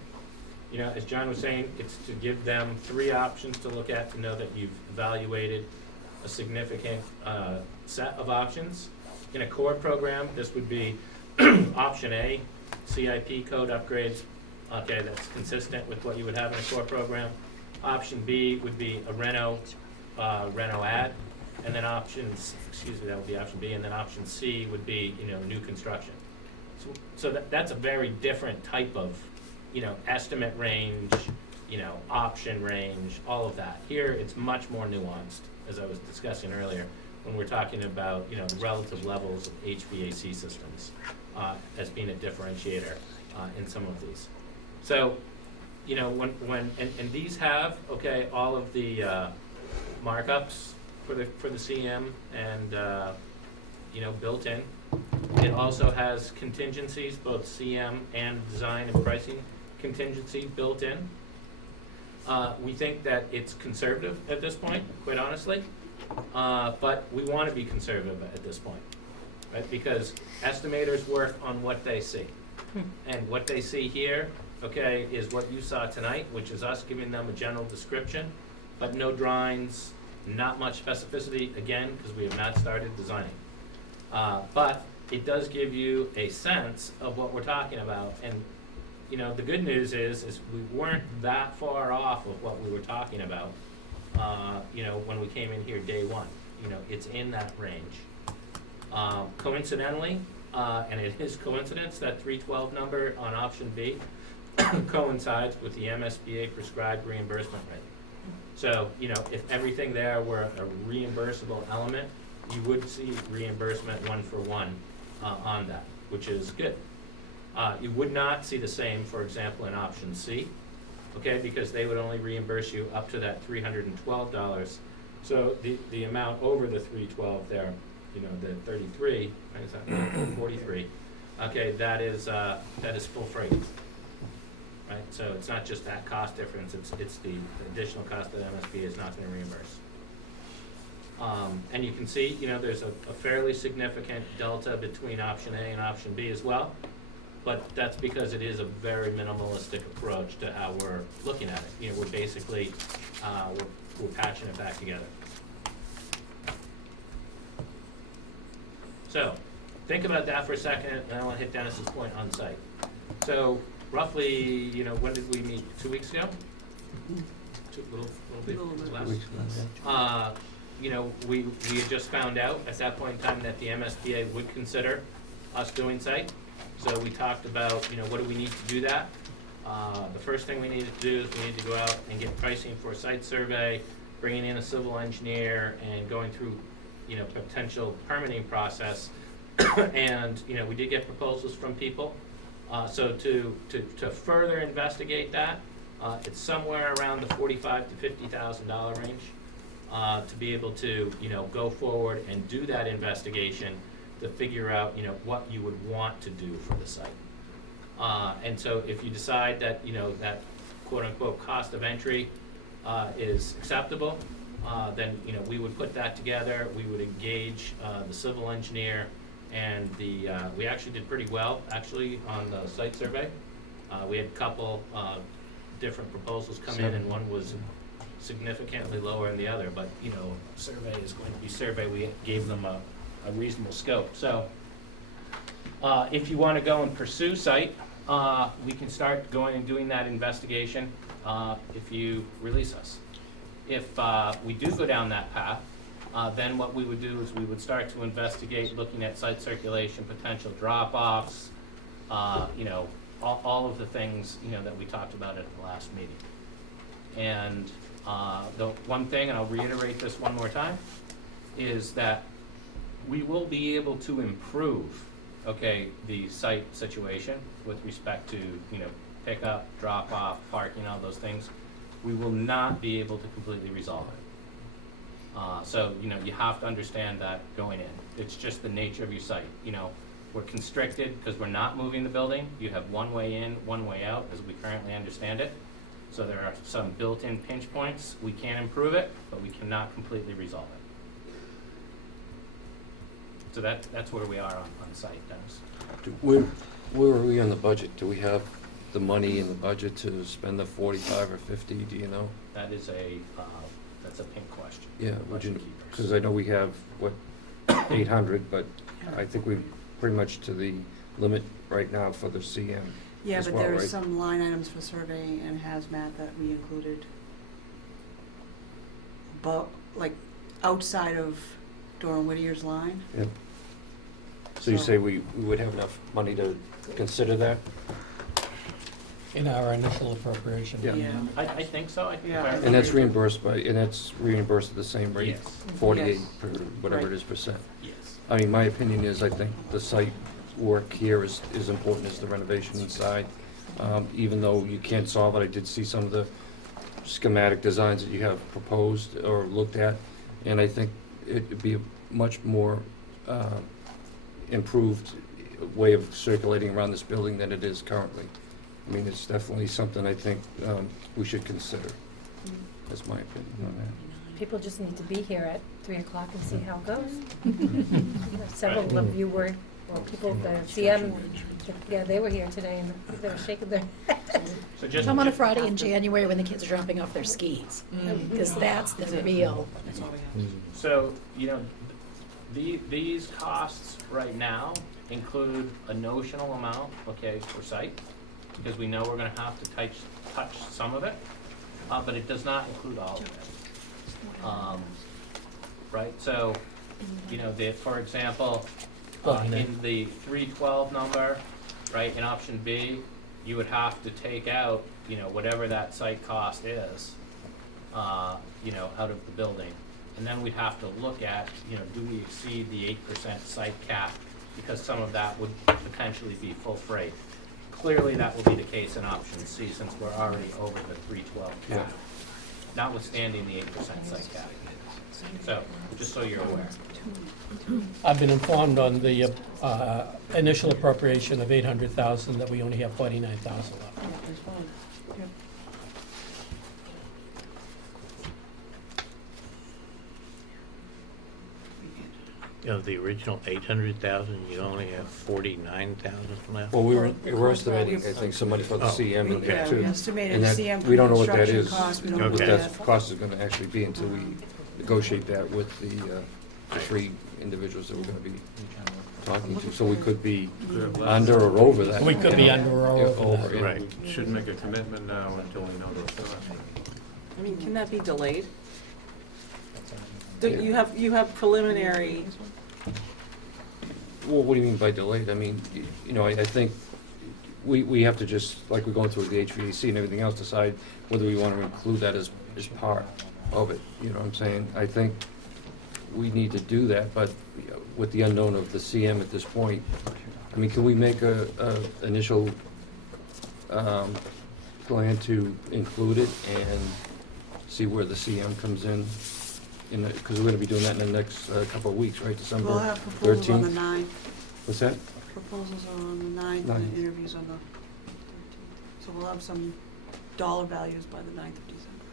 You know, as John was saying, it's to give them 3 options to look at to know that you've evaluated a significant set of options. In a core program, this would be option A, CIP code upgrades. Okay, that's consistent with what you would have in a core program. Option B would be a reno add, and then that would be option B, and then option C would be, you know, new construction. So that's a very different type of, you know, estimate range, you know, option range, all of that. Here, it's much more nuanced, as I was discussing earlier, when we're talking about, you know, the relative levels of HVAC systems as being a differentiator in some of these. So, you know, and these have, okay, all of the markups for the CM and, you know, built in. It also has contingencies, both CM and design and pricing contingency built in. We think that it's conservative at this point, quite honestly, but we want to be conservative at this point, right? Because estimators work on what they see. And what they see here, okay, is what you saw tonight, which is us giving them a general description, but no drawings, not much specificity, again, because we have not started designing. But it does give you a sense of what we're talking about. And, you know, the good news is we weren't that far off of what we were talking about, you know, when we came in here day one. You know, it's in that range. Coincidentally, and it is coincidence, that 312 number on option B coincides with the MSBA prescribed reimbursement rate. So, you know, if everything there were a reimbursable element, you would see reimbursement 1-for-1 on that, which is good. You would not see the same, for example, in option C, okay, because they would only reimburse you up to that $312. So the amount over the 312 there, you know, the 33, is that 43? Okay, that is full freight, right? So it's not just that cost difference; it's the additional cost that MSB is not going to reimburse. And you can see, you know, there's a fairly significant delta between option A and option B as well, but that's because it is a very minimalistic approach to how we're looking at it. You know, we're basically we're patching it back together. So think about that for a second, and I want to hit Dennis's point on site. So roughly, you know, when did we meet? 2 weeks ago? Little bit less. You know, we had just found out at that point in time that the MSBA would consider us doing site. So we talked about, you know, what do we need to do that? The first thing we needed to do is we need to go out and get pricing for a site survey, bringing in a civil engineer, and going through, you know, potential permitting process. And, you know, we did get proposals from people. So to further investigate that, it's somewhere around the $45,000 to $50,000 range. To be able to, you know, go forward and do that investigation to figure out, you know, what you would want to do for the site. And so if you decide that, you know, that quote-unquote cost of entry is acceptable, then, you know, we would put that together. We would engage the civil engineer, and we actually did pretty well, actually, on the site survey. We had a couple different proposals come in, and one was significantly lower than the other, but, you know, survey is going to be survey. We gave them a reasonable scope. So if you want to go and pursue site, we can start going and doing that investigation if you release us. If we do go down that path, then what we would do is we would start to investigate looking at site circulation, potential drop-offs, you know, all of the things, you know, that we talked about at the last meeting. And The one thing, and I'll reiterate this one more time, is that we will be able to improve, okay, the site situation with respect to, you know, pickup, drop off, parking, all those things. We will not be able to completely resolve it. So, you know, you have to understand that going in. It's just the nature of your site. You know, we're constricted because we're not moving the building. You have one way in, one way out, as we currently understand it. So there are some built-in pinch points. We can improve it, but we cannot completely resolve it. So that's where we are on site, Dennis. Where are we on the budget? Do we have the money in the budget to spend the 45 or 50, do you know? That is that's a pink question. Yeah, Question keepers. because I know we have, 800, but I think we're pretty much to the limit right now for the CM. Yeah, as but well, there are right? some line items for surveying and hazmat that we included. But, like, outside of Doran Whittier's line. Yep. So you say we would have enough money to consider that? In our initial appropriation. Yeah. I think so. I think Yeah. if I And that's remember- reimbursed at the same rate, Yes. 48 Yes. per whatever Right. it is percent. Yes. I mean, my opinion is, I think the site work here is important as the renovation inside. Even though you can't solve it, I did see some of the schematic designs that you have proposed or looked at, and I think it'd be a much more improved way of circulating around this building than it is currently. I mean, it's definitely something I think we should consider. That's my opinion on that. People just need to be here at 3 o'clock and see how it goes. Several of you were, or people, the CM, yeah, they were here today and they were shaking their heads. So just Come on a Friday in January when the kids are dropping off their skis, because that's the real. So, you know, these costs right now include a notional amount, okay, for site, because we know we're gonna have to touch some of it, but it does not include all of it. Right, so, you know, for example, in the 312 number, right, in option B, you would have to take out, you know, whatever that site cost is, you know, out of the building. And then we'd have to look at, you know, do we exceed the 8% site cap? Because some of that would potentially be full freight. Clearly, that will be the case in option C, since we're already over the 312 cap, notwithstanding the 8% site cap. So, just so you're aware. I've been informed on the initial appropriation of 800,000 that we only have 49,000 left. Of the original 800,000, you only have 49,000 left? Well, we were estimating, I think, some money for the CM in there Yeah, too. we estimated And that- CM we don't know what that construction is, cost, we don't know what Okay. that cost is gonna actually be until we negotiate that with the three individuals that we're gonna be talking to. So we could be under or over that. We could be under or Yeah, over that. yeah. Right. Shouldn't make a commitment now until we know those costs. I mean, can that be delayed? You have preliminary, Well, what do you mean by delayed? I mean, you know, I think we have to just, like we're going through the HVAC and everything else, decide whether we want to include that as part of it, you know what I'm saying? I think we need to do that, but with the unknown of the CM at this point, I mean, can we make a initial plan to include it and see where the CM comes in? Because we're going to be doing that in the next couple of weeks, right, December 13th? We'll have proposals on the 9th. What's that? Proposals are on the 9th, and Ninth. the interviews on the 13th. So we'll have some dollar values by the 9th of December.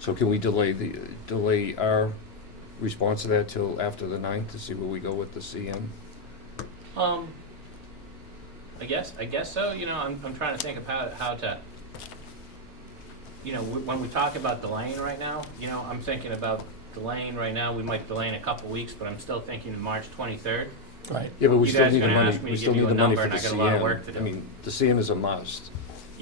So can we delay our response to that till after the 9th to see where we go with the CM? I guess so. You know, I'm trying to think of how to, you know, when we talk about delaying right now, you know, I'm thinking about delaying right now. We might delay in a couple weeks, but I'm still thinking March 23rd. Right. Yeah, but we You still guys need the gonna money, ask me we to still give need you the a money number, for the and I got a lot of work to CM. do. I mean, the CM is a must.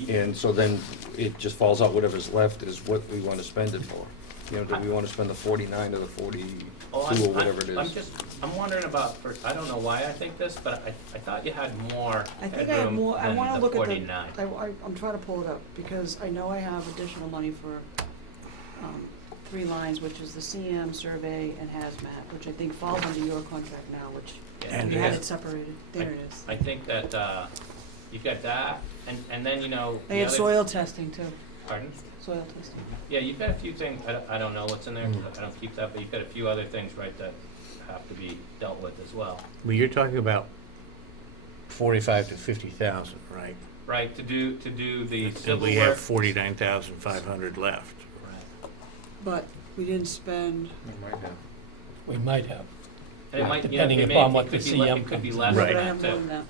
And so then it just falls out, whatever's left is what we want to spend it for. You know, do we want to spend the 49 or the 42 or whatever it is? I'm wondering about, I don't know why I think this, but I thought you had more I think I have headroom more, I than wanna the look at 49. I'm trying to pull it up, because I know I have additional money for three lines, which is the CM, survey, and hazmat, which I think falls under your contract now, which And you had haz- it separated. There it is. I think that, you've got that, and then, you know. They the had other- soil testing too, Pardon? soil testing. Yeah, you've got a few things, I don't know what's in there, I don't keep that, but you've got a few other things, right, that have to be dealt with as well. Well, you're talking about 45 to 50,000, right? Right, to do the And civil we have work. 49,500 left. Right. But we didn't spend, We might have. And it might, you know, Depending it may, upon what it could the be, le- CM it could be comes less in. but than I that have more too. than that.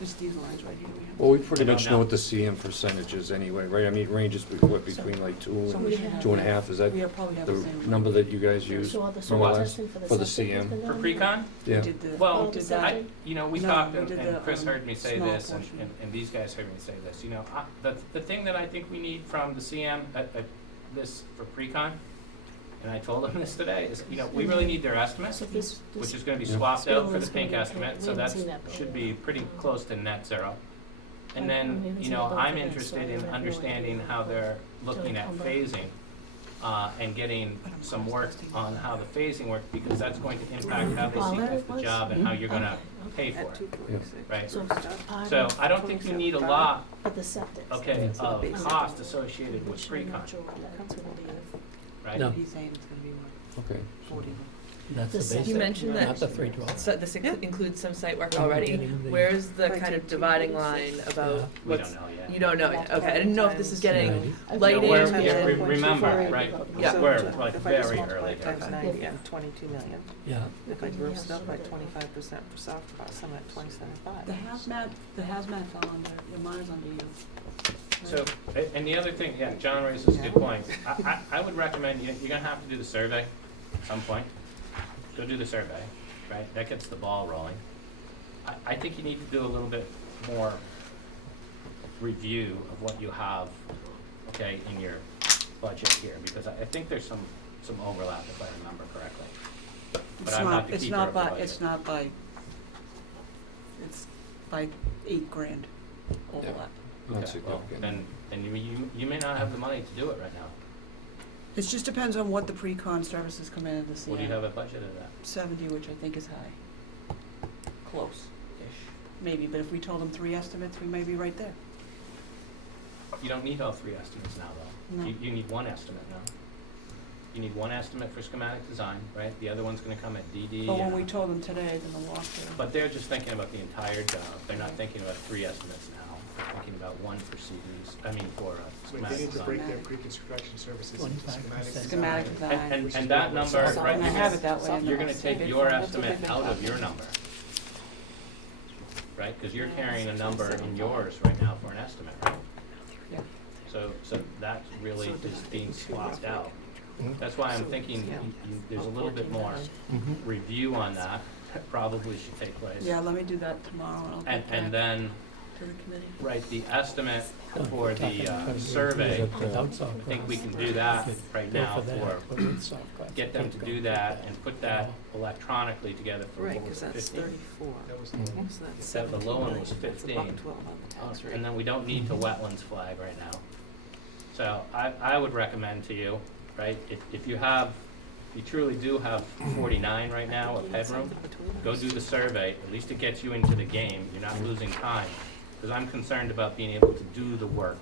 Just these lines right here we have. Well, we pretty I don't much know know. what the CM percentage is anyway, right? I mean, it ranges between like two So and we should have 2.5, is that We probably have the the same. number that you guys use, So all the more soil or less, testing for the for the septic has CM? been For done? pre-con? Yeah. We did the, Well, we did that. you know, we No, talked, we and did and the, Chris heard me say small this, and portion. and these guys heard me say this, you know, the thing that I think we need from the CM, this for pre-con, and I told them this today, is, you know, we really need their estimate, So this, which is gonna be Yeah. swapped out for Building's the gonna pink be estimate, paid. so We that haven't seen that should building be pretty close to net zero. And I then, haven't you seen know, the building I'm for this, interested so I in have no understanding idea. how they're looking at Encumber. phasing, and getting some work on how the phasing works, because that's going to impact how All they that sequence it the was? job and how you're gonna Okay. pay for At it, 246. right? So part So of, I don't think you need a lot, but the septic. okay, So the of basic- cost associated with Which I'm pre-con, not sure what that's gonna be. right? No. He's saying it's gonna be what, Okay. 40. That's The the second- basic. You mentioned that- Not the 312. So this Yeah. includes some site work Yeah, already. getting the- Where's the Right, kind to of dividing 246. line about Yeah. We what's, don't know yet. you don't know yet? Okay, I didn't know if this is getting Right. lighting No, we're- times yeah, and. 1.24. remember, right, Yeah. we're So like if I just very multiply early it times days. 90, I'm 22 million. Yeah. If I grossed up by 25% for soft costs, I'm at 27.5. The hazmat fell under, your mine's under you. So, and the other thing, yeah, John raises a good point. I would recommend, you're gonna have to do the survey at some point. Go do the survey, right? That gets the ball rolling. I think you need to do a little bit more review of what you have, okay, in your budget here, because I think there's some overlap, if I remember correctly. But I'm not the keeper of the budget. It's not by, it's by $8,000 overlap. Not Okay, well, significant. then you may not have the money to do it right now. It just depends on what the pre-con services come in at the CM. What do you have it budgeted at? 70, which I think is high. Close-ish, maybe, but if we told them 3 estimates, we may be right there. You don't need all 3 estimates now, though. No. You need 1 estimate now. You need 1 estimate for schematic design, right? The other one's gonna come at DD. But when we told them today, then the walkthrough. But they're just thinking about the entire job. They're not thinking about 3 estimates now. They're thinking about 1 for CDs, for Wait, schematic they need to break design. their pre-construction services into 25%. schematic Schematic design. design. And that number, right, And I have it that way. you're gonna take your That's what they've estimate been out of talking your about. number. Right, cause you're carrying a number in yours right now for an estimate, right? Yeah. So that really is being swapped out. That's why I'm thinking there's a little bit more review on that probably should take place. Yeah, let me do that tomorrow, and I'll And, get and back then, to the committee. right, the estimate No, for we're talking the about survey, without soft I think we costs. can do that right Go now for that, for, but with soft costs, get them to go do for that and put that electronically together for Right, what because was that's 15? 34. That was So that's Except the low one was 79. That's a $15. $1.12 on the tax rate. And then we don't need to wetlands flag right now. So I would recommend to you, right, if you truly do have 49 right now of headroom, go do the survey, at least it gets you into the game, you're not losing time. Because I'm concerned about being able to do the work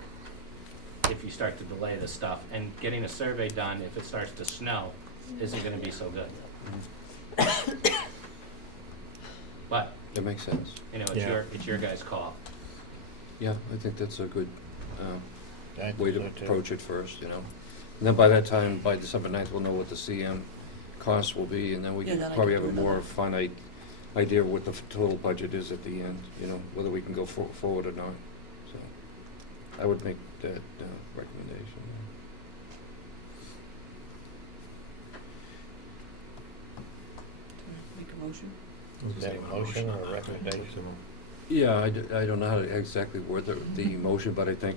if you start to delay this stuff. And getting a survey done, if it starts to snow, isn't gonna be so good. But, That makes sense. you know, Yeah. it's your guys' call. Yeah, I think that's a good I way to think so, too. approach it first, you know? And then by that time, by December 9th, we'll know what the CM costs will be, and then we Yeah, can then I probably can have a do more that. finite idea of what the total budget is at the end, you know, whether we can go forward or not. So I would make that recommendation. Make a motion? Is that a motion or a recommendation? Yeah, I don't know how to exactly word the motion, but I think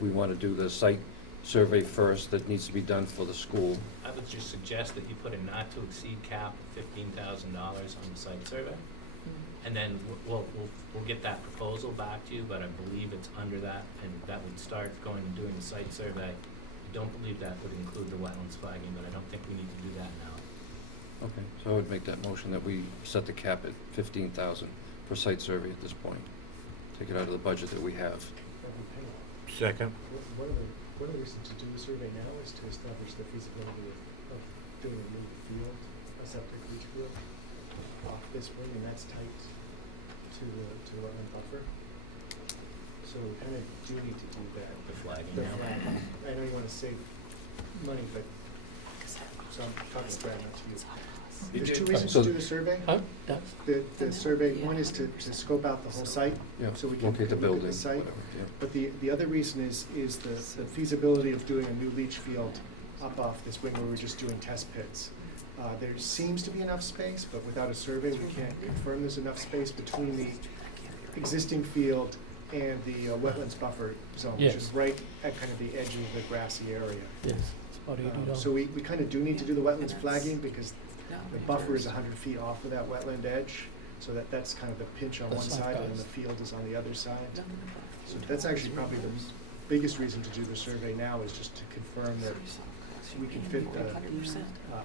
we want to do the site survey first that needs to be done for the school. I would just suggest that you put a not to exceed cap of $15,000 on the site survey. And then we'll get that proposal back to you, but I believe it's under that, and that would start going and doing the site survey don't believe that would include the wetlands flagging, but I don't think we need to do that now. Okay, so I would make that motion that we set the cap at 15,000 for site survey at this point. Take it out of the budget that we have. Second. One of the reasons to do a survey now is to establish the feasibility of doing a new field, a septic leach field off this wing, and that's tight to the wetland buffer. So we kind of do need to do that. The flagging The now. flagging. I know you want to save money, but, so I'm talking to Brad, not to you. There's two reasons to do the survey. Huh? Does? The survey, one is to scope out the whole site, Yeah, so we can locate the look at building, the site. whatever, yeah. But the other reason is the feasibility of doing a new leach field up off this wing where we're just doing test pits. There seems to be enough space, but without a survey, we can't confirm there's enough space between the existing field and the wetlands buffer zone, which Yes. is right at kind of the edge of the grassy area. Yes, it's about $80. So we kind of do need to do the wetlands flagging because the buffer is 100 feet off of that wetland edge. So that's kind of the pinch on The one side side and then does. the field is on the other side. So that's actually probably the biggest reason to do the survey now is just to confirm that we can fit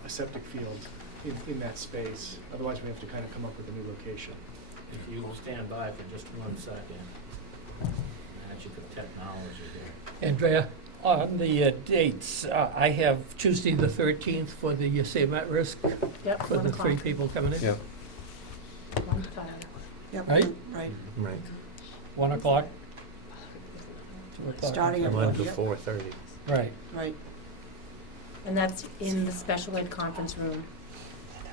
a septic field in that space. Otherwise, we have to kind of come up with a new location. If you will stand by for just 1 second, magic of technology here. Andrea, on the dates, I have Tuesday the 13th for the same at risk Yep, for 1 the 3 o'clock. people coming in. Yeah, 1 to 5. Yep, Right? right. Right. 1 o'clock? 2 o'clock? Starting at 1 to Yep. 4:30. Right. Right. And that's in the special ed conference room,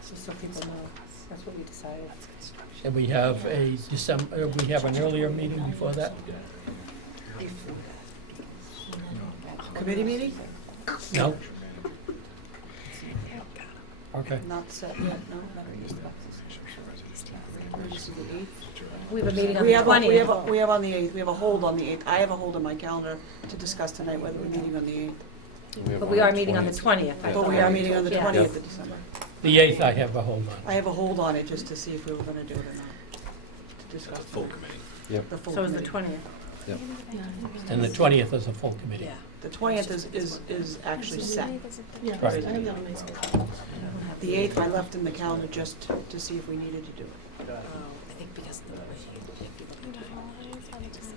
just so people know. That's what we decided. And we have a we have an earlier meeting before that? Committee meeting? No? Okay. Not set yet, no. We have a meeting on We the have, 20th. we have on the 8th, we have a hold on the 8th. I have a hold on my calendar to discuss tonight whether we're meeting on the 8th. But we are meeting on the 20th. I But thought we are meeting on the Yeah. 20th of December. The 8th I have a hold on. I have a hold on it just to see if we were gonna do it or not, to discuss. Full committee. yep, The full So is the committee. 20th. yep. And the 20th is a full committee. Yeah, the 20th is actually set. Right. The 8th I left in the calendar just to see if we needed to do it. I think because of the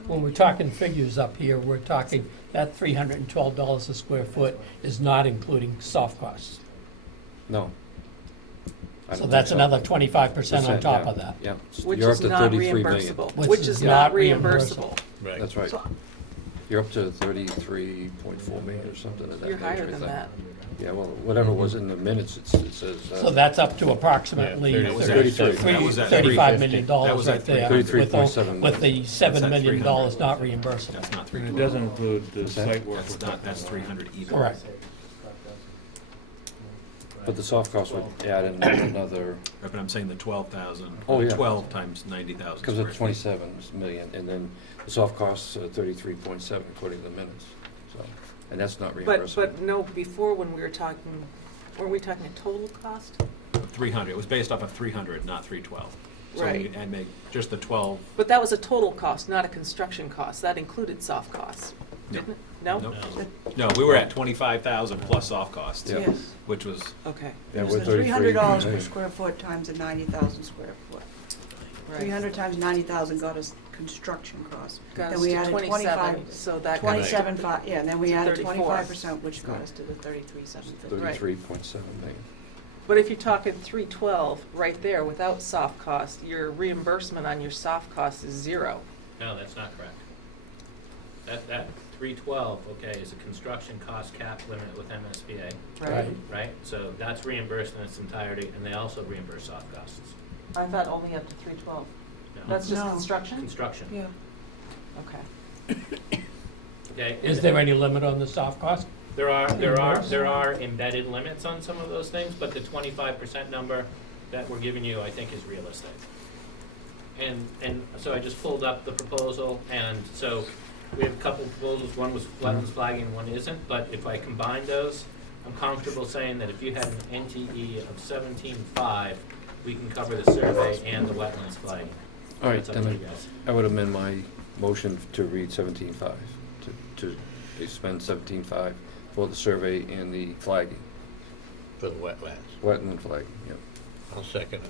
When we're talking figures up here, we're talking that $312 a square foot is not including soft costs. No. I So don't that's think so. another 25% on top yeah, of that. Yeah. Which You're is up to not 33 million. reimbursable. Which Which is is not not reimbursable. reimbursable. Right. That's right. So You're up to 33.4 million or something of that you're nature, higher I than think. that. Yeah, well, whatever was in the minutes, it says. So that's up to approximately Yeah, That was at 33. That was at $35 $350. million That was at right there. 33.7 With the $7 That's at million 300. not reimbursable. That's not And 312. it doesn't include the What's that? site work. That's not, that's 300 even. Correct. But the soft cost would add in another, Right, but I'm saying the 12,000. Oh, yeah. 12 times 90,000. comes up to square feet. 27 million, and then the soft costs 33.7 according to the minutes, so, and that's not reimbursable. But no, before when we were we talking a total cost? 300, it was based off of 300, not 312. So Right. and make just the 12. But that was a total cost, not a construction cost. That included soft costs, No. didn't it? No? Nope. No, we were at 25,000 plus soft costs, Yeah. Yes. which was, Okay. Yeah, It was we're the 33 $300 per million. square foot times the 90,000 square foot. Right. 300 times 90,000 got us construction costs. Got Then us we to added 27, so that got us 27.5, yeah, and then we to added 34. 25%, which got us to the 33,750. 33.7 million. But if you're talking 312, right there, without soft cost, your reimbursement on your soft cost is 0. No, that's not correct. That 312, okay, is a construction cost cap limit with MSBA, Right. right? So that's reimbursed in its entirety, and they also reimburse soft costs. I thought only up to 312. No. That's just No. construction? Construction, Yeah. Okay. okay? Is there any limit on the soft cost? There are embedded limits on some of those things, but the 25% number that we're giving you, I think, is realistic. And so I just pulled up the proposal, and so we have a couple of proposals. One was wetlands flagging, and one isn't. But if I combine those, I'm comfortable saying that if you had an NTE of 17.5, we can cover the survey and the wetlands flagging. All right, That's up then to you guys. I would amend my motion to read 17.5, to spend 17.5 for the survey and the flagging, For the wetlands. wetland flagging, yep. I'll second it.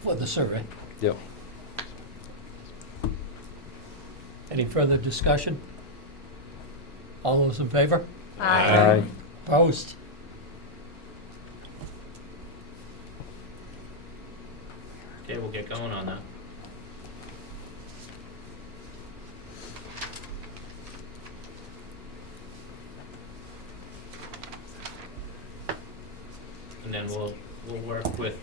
For the survey. Yep. Any further discussion? All those in favor? Aye. Opposed? Okay, we'll get going on that. And then we'll work with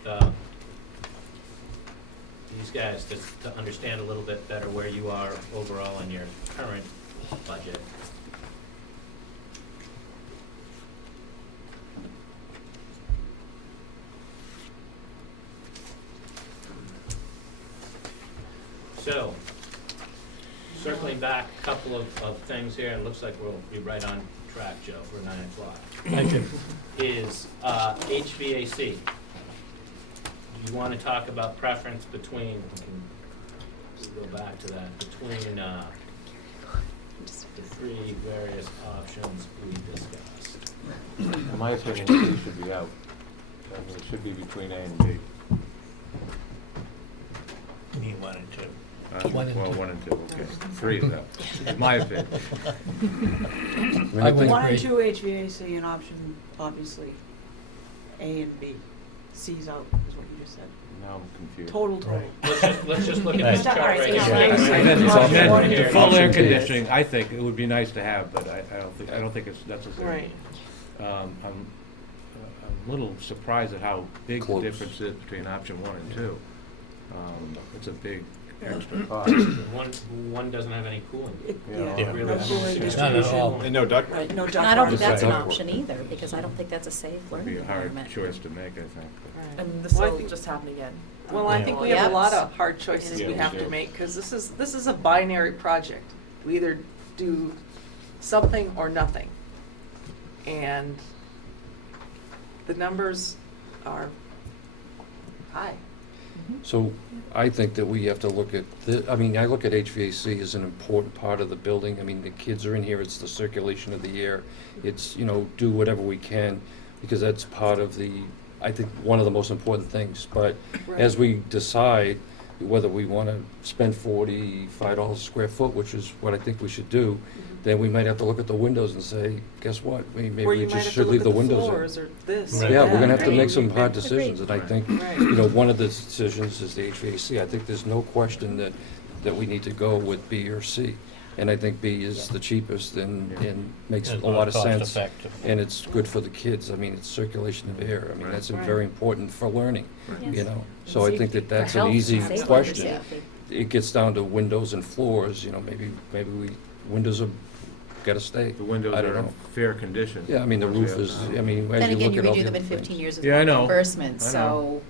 these guys to understand a little bit better where you are overall in your current budget. So, circling back a couple of things here, it looks like we'll be right on track, Joe, for 9 o'clock. Thank you. Is HVAC. You want to talk about preference between, we'll go back to that, between the three various options we discussed. In my opinion, C should be out. I mean, it should be between A and B. You need 1 and 2. One and Well, two. 1 and 2, okay. 3 is out, in my opinion. I would 1 and agree. 2 HVAC and option, obviously, A and B. C's out, is what you just said. Now I'm confused. Total. Let's just look at this chart right Alright, here. HVAC. And then Option then one and the two. full air Option two. conditioning, I think it would be nice to have, but I don't think it's necessary. Right. I'm a little surprised at how big the Close. difference is between option 1 and 2. It's a big extra cost. One doesn't have any cooling. Yeah. It really No has cooling no Not at all. cooling. And no duct. Right, no And duct I don't think work. that's an Ductwork. option either, because I don't think that's a safe Would learning be a hard environment. choice to make, I think. Right. And this Well, I will think- just happen again. Well, I think we have Yep. a lot of hard choices Yeah, we we have do. to make, because this is a binary project. We either do something or nothing. And the numbers are high. So I think that we have to look at, I mean, I look at HVAC as an important part of the building. I mean, the kids are in here, it's the circulation of the air. It's, do whatever we can, because that's part of the, I think, one of the most important things. But as we decide whether we want to spend $45 a square foot, which is what I think we should do, then we might have to look at the windows and say, guess what? Maybe Or we you might just have to should look leave at the the windows in. floors or this. Right. Yeah, we're gonna have to Right. make some hard Agreed. decisions, and I think, Right. one of the decisions is the HVAC. I think there's no question that we need to go with B or C. And I think B is the cheapest and makes a It's lot of more sense. cost-effective. And it's good for the kids. I mean, it's circulation of air. I mean, Right. that's Right. very important for learning, Yes. So I think that that's an health, easy safety, question. safety. It gets down to windows and floors, maybe windows are, gotta stay. The windows I don't are in know. fair condition. Yeah, I mean, the roof is, as Then you again, look you at all redo the them in other 15 things. years of Yeah, I know. reimbursement, I know. so,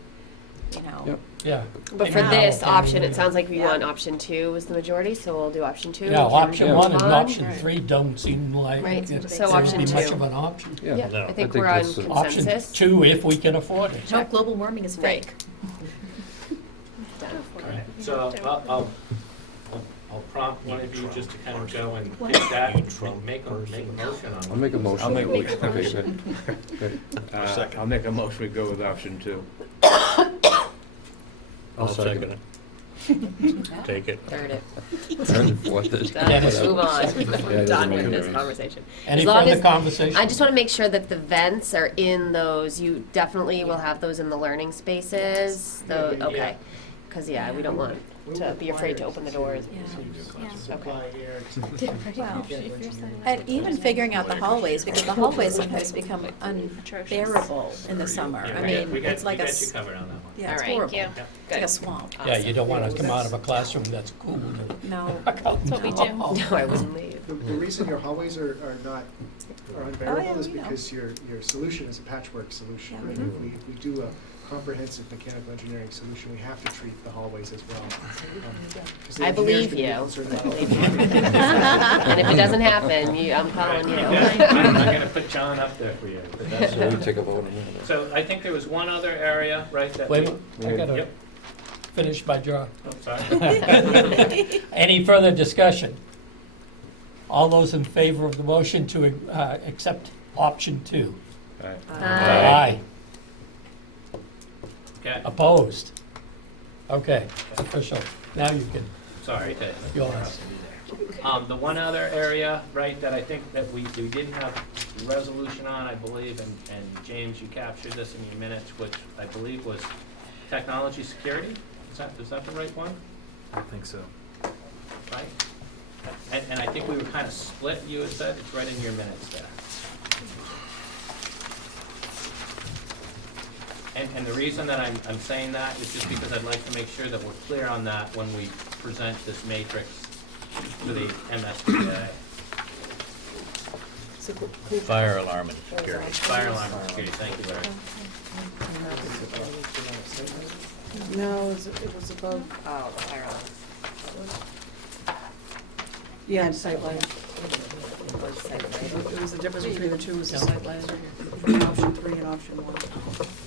Yep. Yeah. But for Now, this can option, we- it sounds like we Yeah. want option 2 is the majority, so we'll do option 2. Yeah, option Yeah. one and Move on. option Right. 3 don't seem like Right, it so would option be much 2. of an option. Yeah. Yeah, No. I I think think we're on that's the- Option consensus. 2 if we can afford it. No, global warming is Right. fake. Done. Alright, so I'll prompt one of you just to kind of go and pick that and make a motion on. I'll make a motion. I'll make a that we- motion. Okay, good. Good. I'll make a motion, we go with option 2. I'll second it. Take it. Third it. Third, fourth, Done. Dennis. Move on. Yeah, it We're doesn't done make with a this difference. conversation. Any As long further as- conversation? I just want to make sure that the vents are in those. You definitely will have those in the learning spaces. Though, Yeah. okay. Because we don't want to be afraid to open the doors. Well, and even figuring out the hallways, because the hallways sometimes become unbearable in the summer. Yeah, I we mean, got it's like a, you covered on that one. yeah, it's All right. horrible. Thank you. It's like a swamp. Yeah, you don't want to come out of a classroom that's cool. No. That's what we do. No, I wouldn't leave. The reason your hallways are unbearable is we know. because your solution is a patchwork solution, Yeah. right? If we do a comprehensive mechanical engineering solution, we have to treat the hallways as well. 'Cause the I engineer's believe gonna be you. concerned I about believe you. And if it doesn't happen, I'm calling you. I'm gonna put John up there for you. but that's- So we take a vote on that. So I think there was one other area, right, that. Wait, we- I gotta Yep, finish my job. oh, sorry. Any further discussion? All those in favor of the motion to accept option 2? Aye. Okay, Opposed? Okay, official. Now you can, sorry to yours. The one other area, right, that I think that we didn't have resolution on, I believe, and James, you captured this in your minutes, which I believe was technology security? Is that the right one? I think so. Right? And I think we were kind of split, you had said, it's right in your minutes there. And the reason that I'm saying that is just because I'd like to make sure that we're clear on that when we present this matrix to the MSBA. Fire alarm and security. Fire alarm and security, thank you, Larry. No, it was above, yeah, and sight lighting. It was the difference between the two, was the sight lighting, between option 3 and option 1.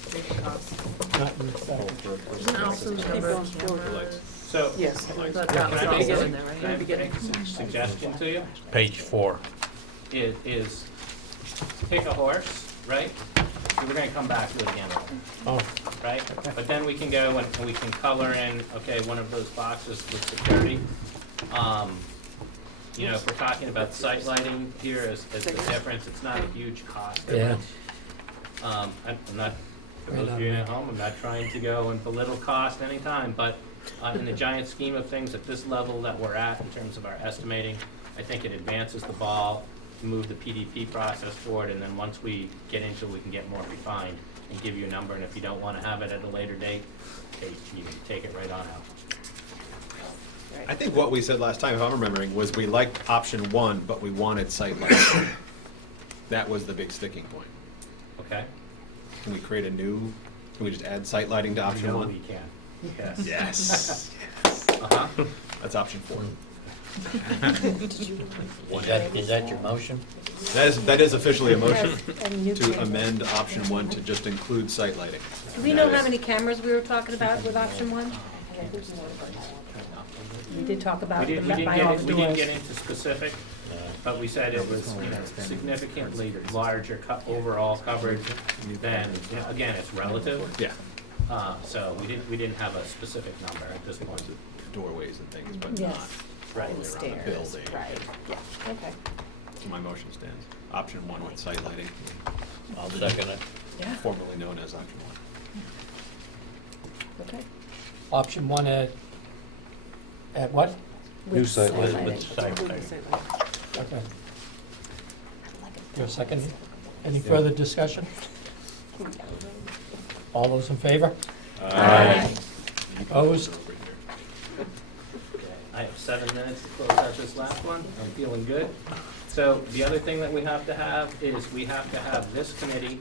Take the cost. Not in the second. Isn't also the number of Keep going cameras? So, Yes. But that can was I make also in there, can I right? make a suggestion to you? Page 4. Is pick a horse, right? We're gonna come back to it again, Oh, right? But then we can go and we can color in, okay, one of those boxes with security. You know, if we're talking about site lighting here as the difference, it's not a huge cost yeah. difference. I'm not, for those of you at home, I'm not trying to go and belittle cost anytime, but in the giant scheme of things, at this level that we're at in terms of our estimating, I think it advances the ball, move the PDP process forward, and then once we get into it, we can get more refined and give you a number, and if you don't want to have it at a later date, you can take it right on out. I think what we said last time, if I'm remembering, was we liked option 1, but we wanted sight lighting. That was the big sticking point. Okay? Can we create a new, can we just add sight lighting to option You know 1? we can. Yes. Yes. Uh-huh. That's option 4. Is that your motion? That is officially a motion And you to change amend option 1 to just include sight lighting. Do we know how many cameras we were talking about with option 1? We did talk about We the didn't by all get, we didn't doors. get into specific, but we said it was, you know, significantly larger overall coverage than, you know, again, it's relative. Yeah. So we didn't have a specific number at this point. Doorways and things, but Yes. not Right. all the way around the building. Right, yeah, okay. So my motion stands. Option 1 with sight lighting, I'll second it. Yeah. formerly known as option 1. Okay. Option 1 at what? New site With lighting. site lighting. Okay. Your second? Any further discussion? All those in favor? Aye. Opposed? I have 7 minutes to close out this last one. I'm feeling good. So the other thing that we have to have is we have to have this committee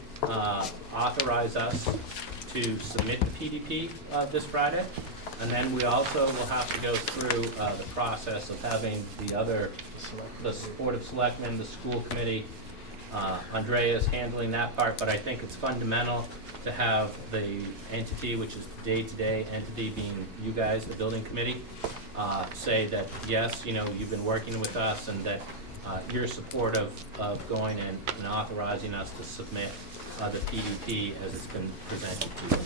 authorize us to submit the PDP this Friday. And then we also will have to go through the process of having the Board of Selectmen, the school committee. Andrea's handling that part, but I think it's fundamental to have the entity, which is the day-to-day entity being you guys, the building committee, say that, yes, you know, you've been working with us and that you're supportive of going and authorizing us to submit the PDP as it's been presented to you.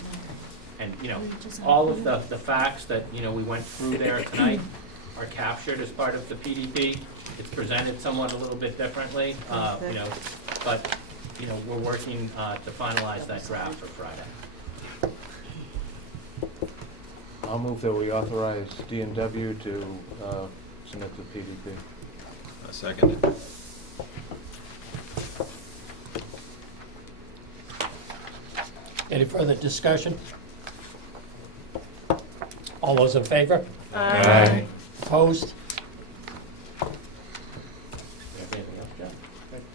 And, you know, all of the facts that, you know, we went through there tonight are captured as part of the PDP. It's presented somewhat a little bit differently, you know, but, you know, we're working to finalize that draft for Friday. I'll move that we authorize D&W to submit the PDP. Second. Any further discussion? All those in favor? Aye. Opposed? You have anything else, Jeff?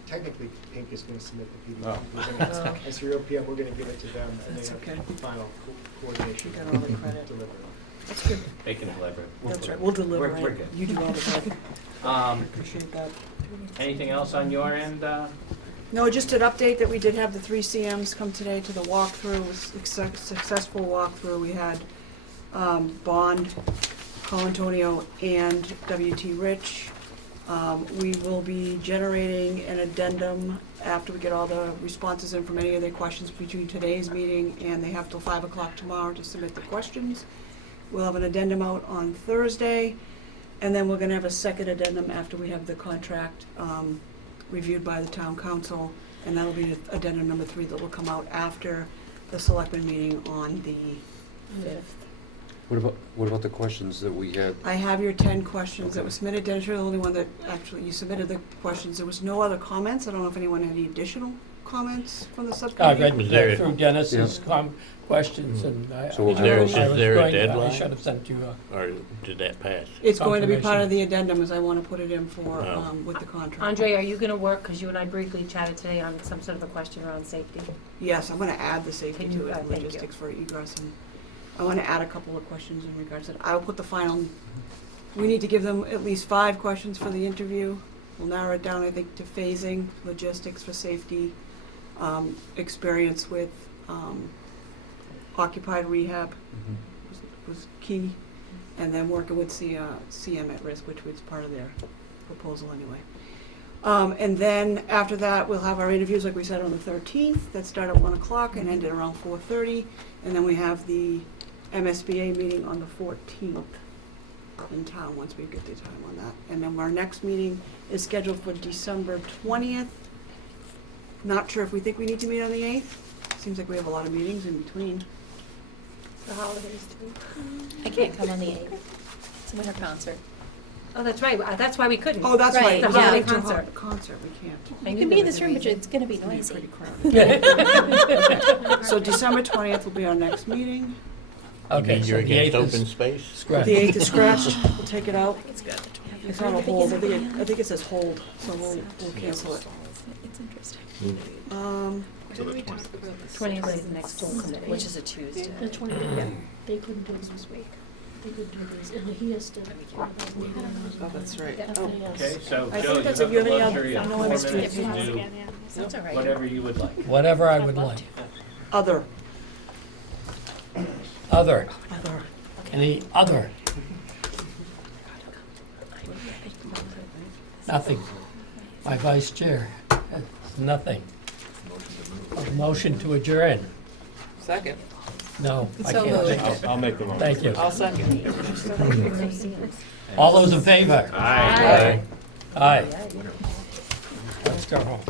Technically, Pink is gonna submit the Oh. PDP. We're gonna- As your OPM, we're gonna give it to them, and they That's have okay. final coordination. You got all the credit. Deliver. That's good. They can deliver it. That's right, we'll deliver it. We're good. You do all the work. Appreciate that. Anything else on your end? No, just an update that we did have the 3 CMs come today to the walkthrough. It was a successful walkthrough. We had Bond, Colantonio, and WT Rich. We will be generating an addendum after we get all the responses in from any of their questions between today's meeting, and they have till 5 o'clock tomorrow to submit the questions. We'll have an addendum out on Thursday, and then we're gonna have a second addendum after we have the contract reviewed by the town council, and that'll be addendum number 3 that will come out after the selectmen meeting on the 5th. What about the questions that we had? I have your 10 questions that were submitted. Dennis, you're the only one that actually, you submitted the questions. There was no other comments. I don't know if anyone had any additional comments from the I subcommittee. read through Dennis's questions, and I So we'll I have was those- Is there a going to- deadline? I should have sent you a... Or did that pass? It's going to be part Confirmation. of the addendum, as I want to put it in for, Oh. with the contract. Andre, are you gonna work, because you and I briefly chatted today on some sort of a question around safety? Yes, I'm going to add the safety Can you- to it, and thank you. logistics for egress, and I want to add a couple of questions in regards to that. I'll put the final, we need to give them at least 5 questions for the interview. We'll narrow it down, I think, to phasing, logistics for safety, experience with occupied rehab was key, and then working with CM at risk, which was part of their proposal anyway. And then after that, we'll have our interviews, like we said, on the 13th, that start at 1 o'clock and end at around 4:30. And then we have the MSBA meeting on the 14th in town, once we get the time on that. And then our next meeting is scheduled for December 20th. Not sure if we think we need to meet on the 8th. Seems like we have a lot of meetings in between. The holidays too. I can't come on the 8th. It's a winter concert. Oh, that's right, that's why we couldn't. Oh, that's right. Right, The yeah. holiday It's a concert. Concert, we can't. I You knew can there be in was this a room, but reason. it's gonna be It's gonna be noisy. pretty crowded. So December 20th will be our next meeting. Okay, Mean so you're the against 8th open is space? scratched. The 8th is scratched, we'll take it out. It's good. It's on a hold, I think it says hold, so we'll cancel it. It's interesting. So the 20th. 20th is the next school committee. Which is a Tuesday. The 20th, they couldn't do this week. They couldn't do this, and he has to. Oh, that's right. Okay, so I Joe, think you that's have if you the have any luxury other- of I know 4 I'm minutes skipping. to do That's all right. whatever you would like. Whatever I would like. Other. Other, Other. any other? Nothing. My vice chair, nothing. A motion to adjourn. Second. No, I So can't moved. take it. I'll make the motion. Thank you. I'll second. All those in favor? Aye. Aye. Let's go home.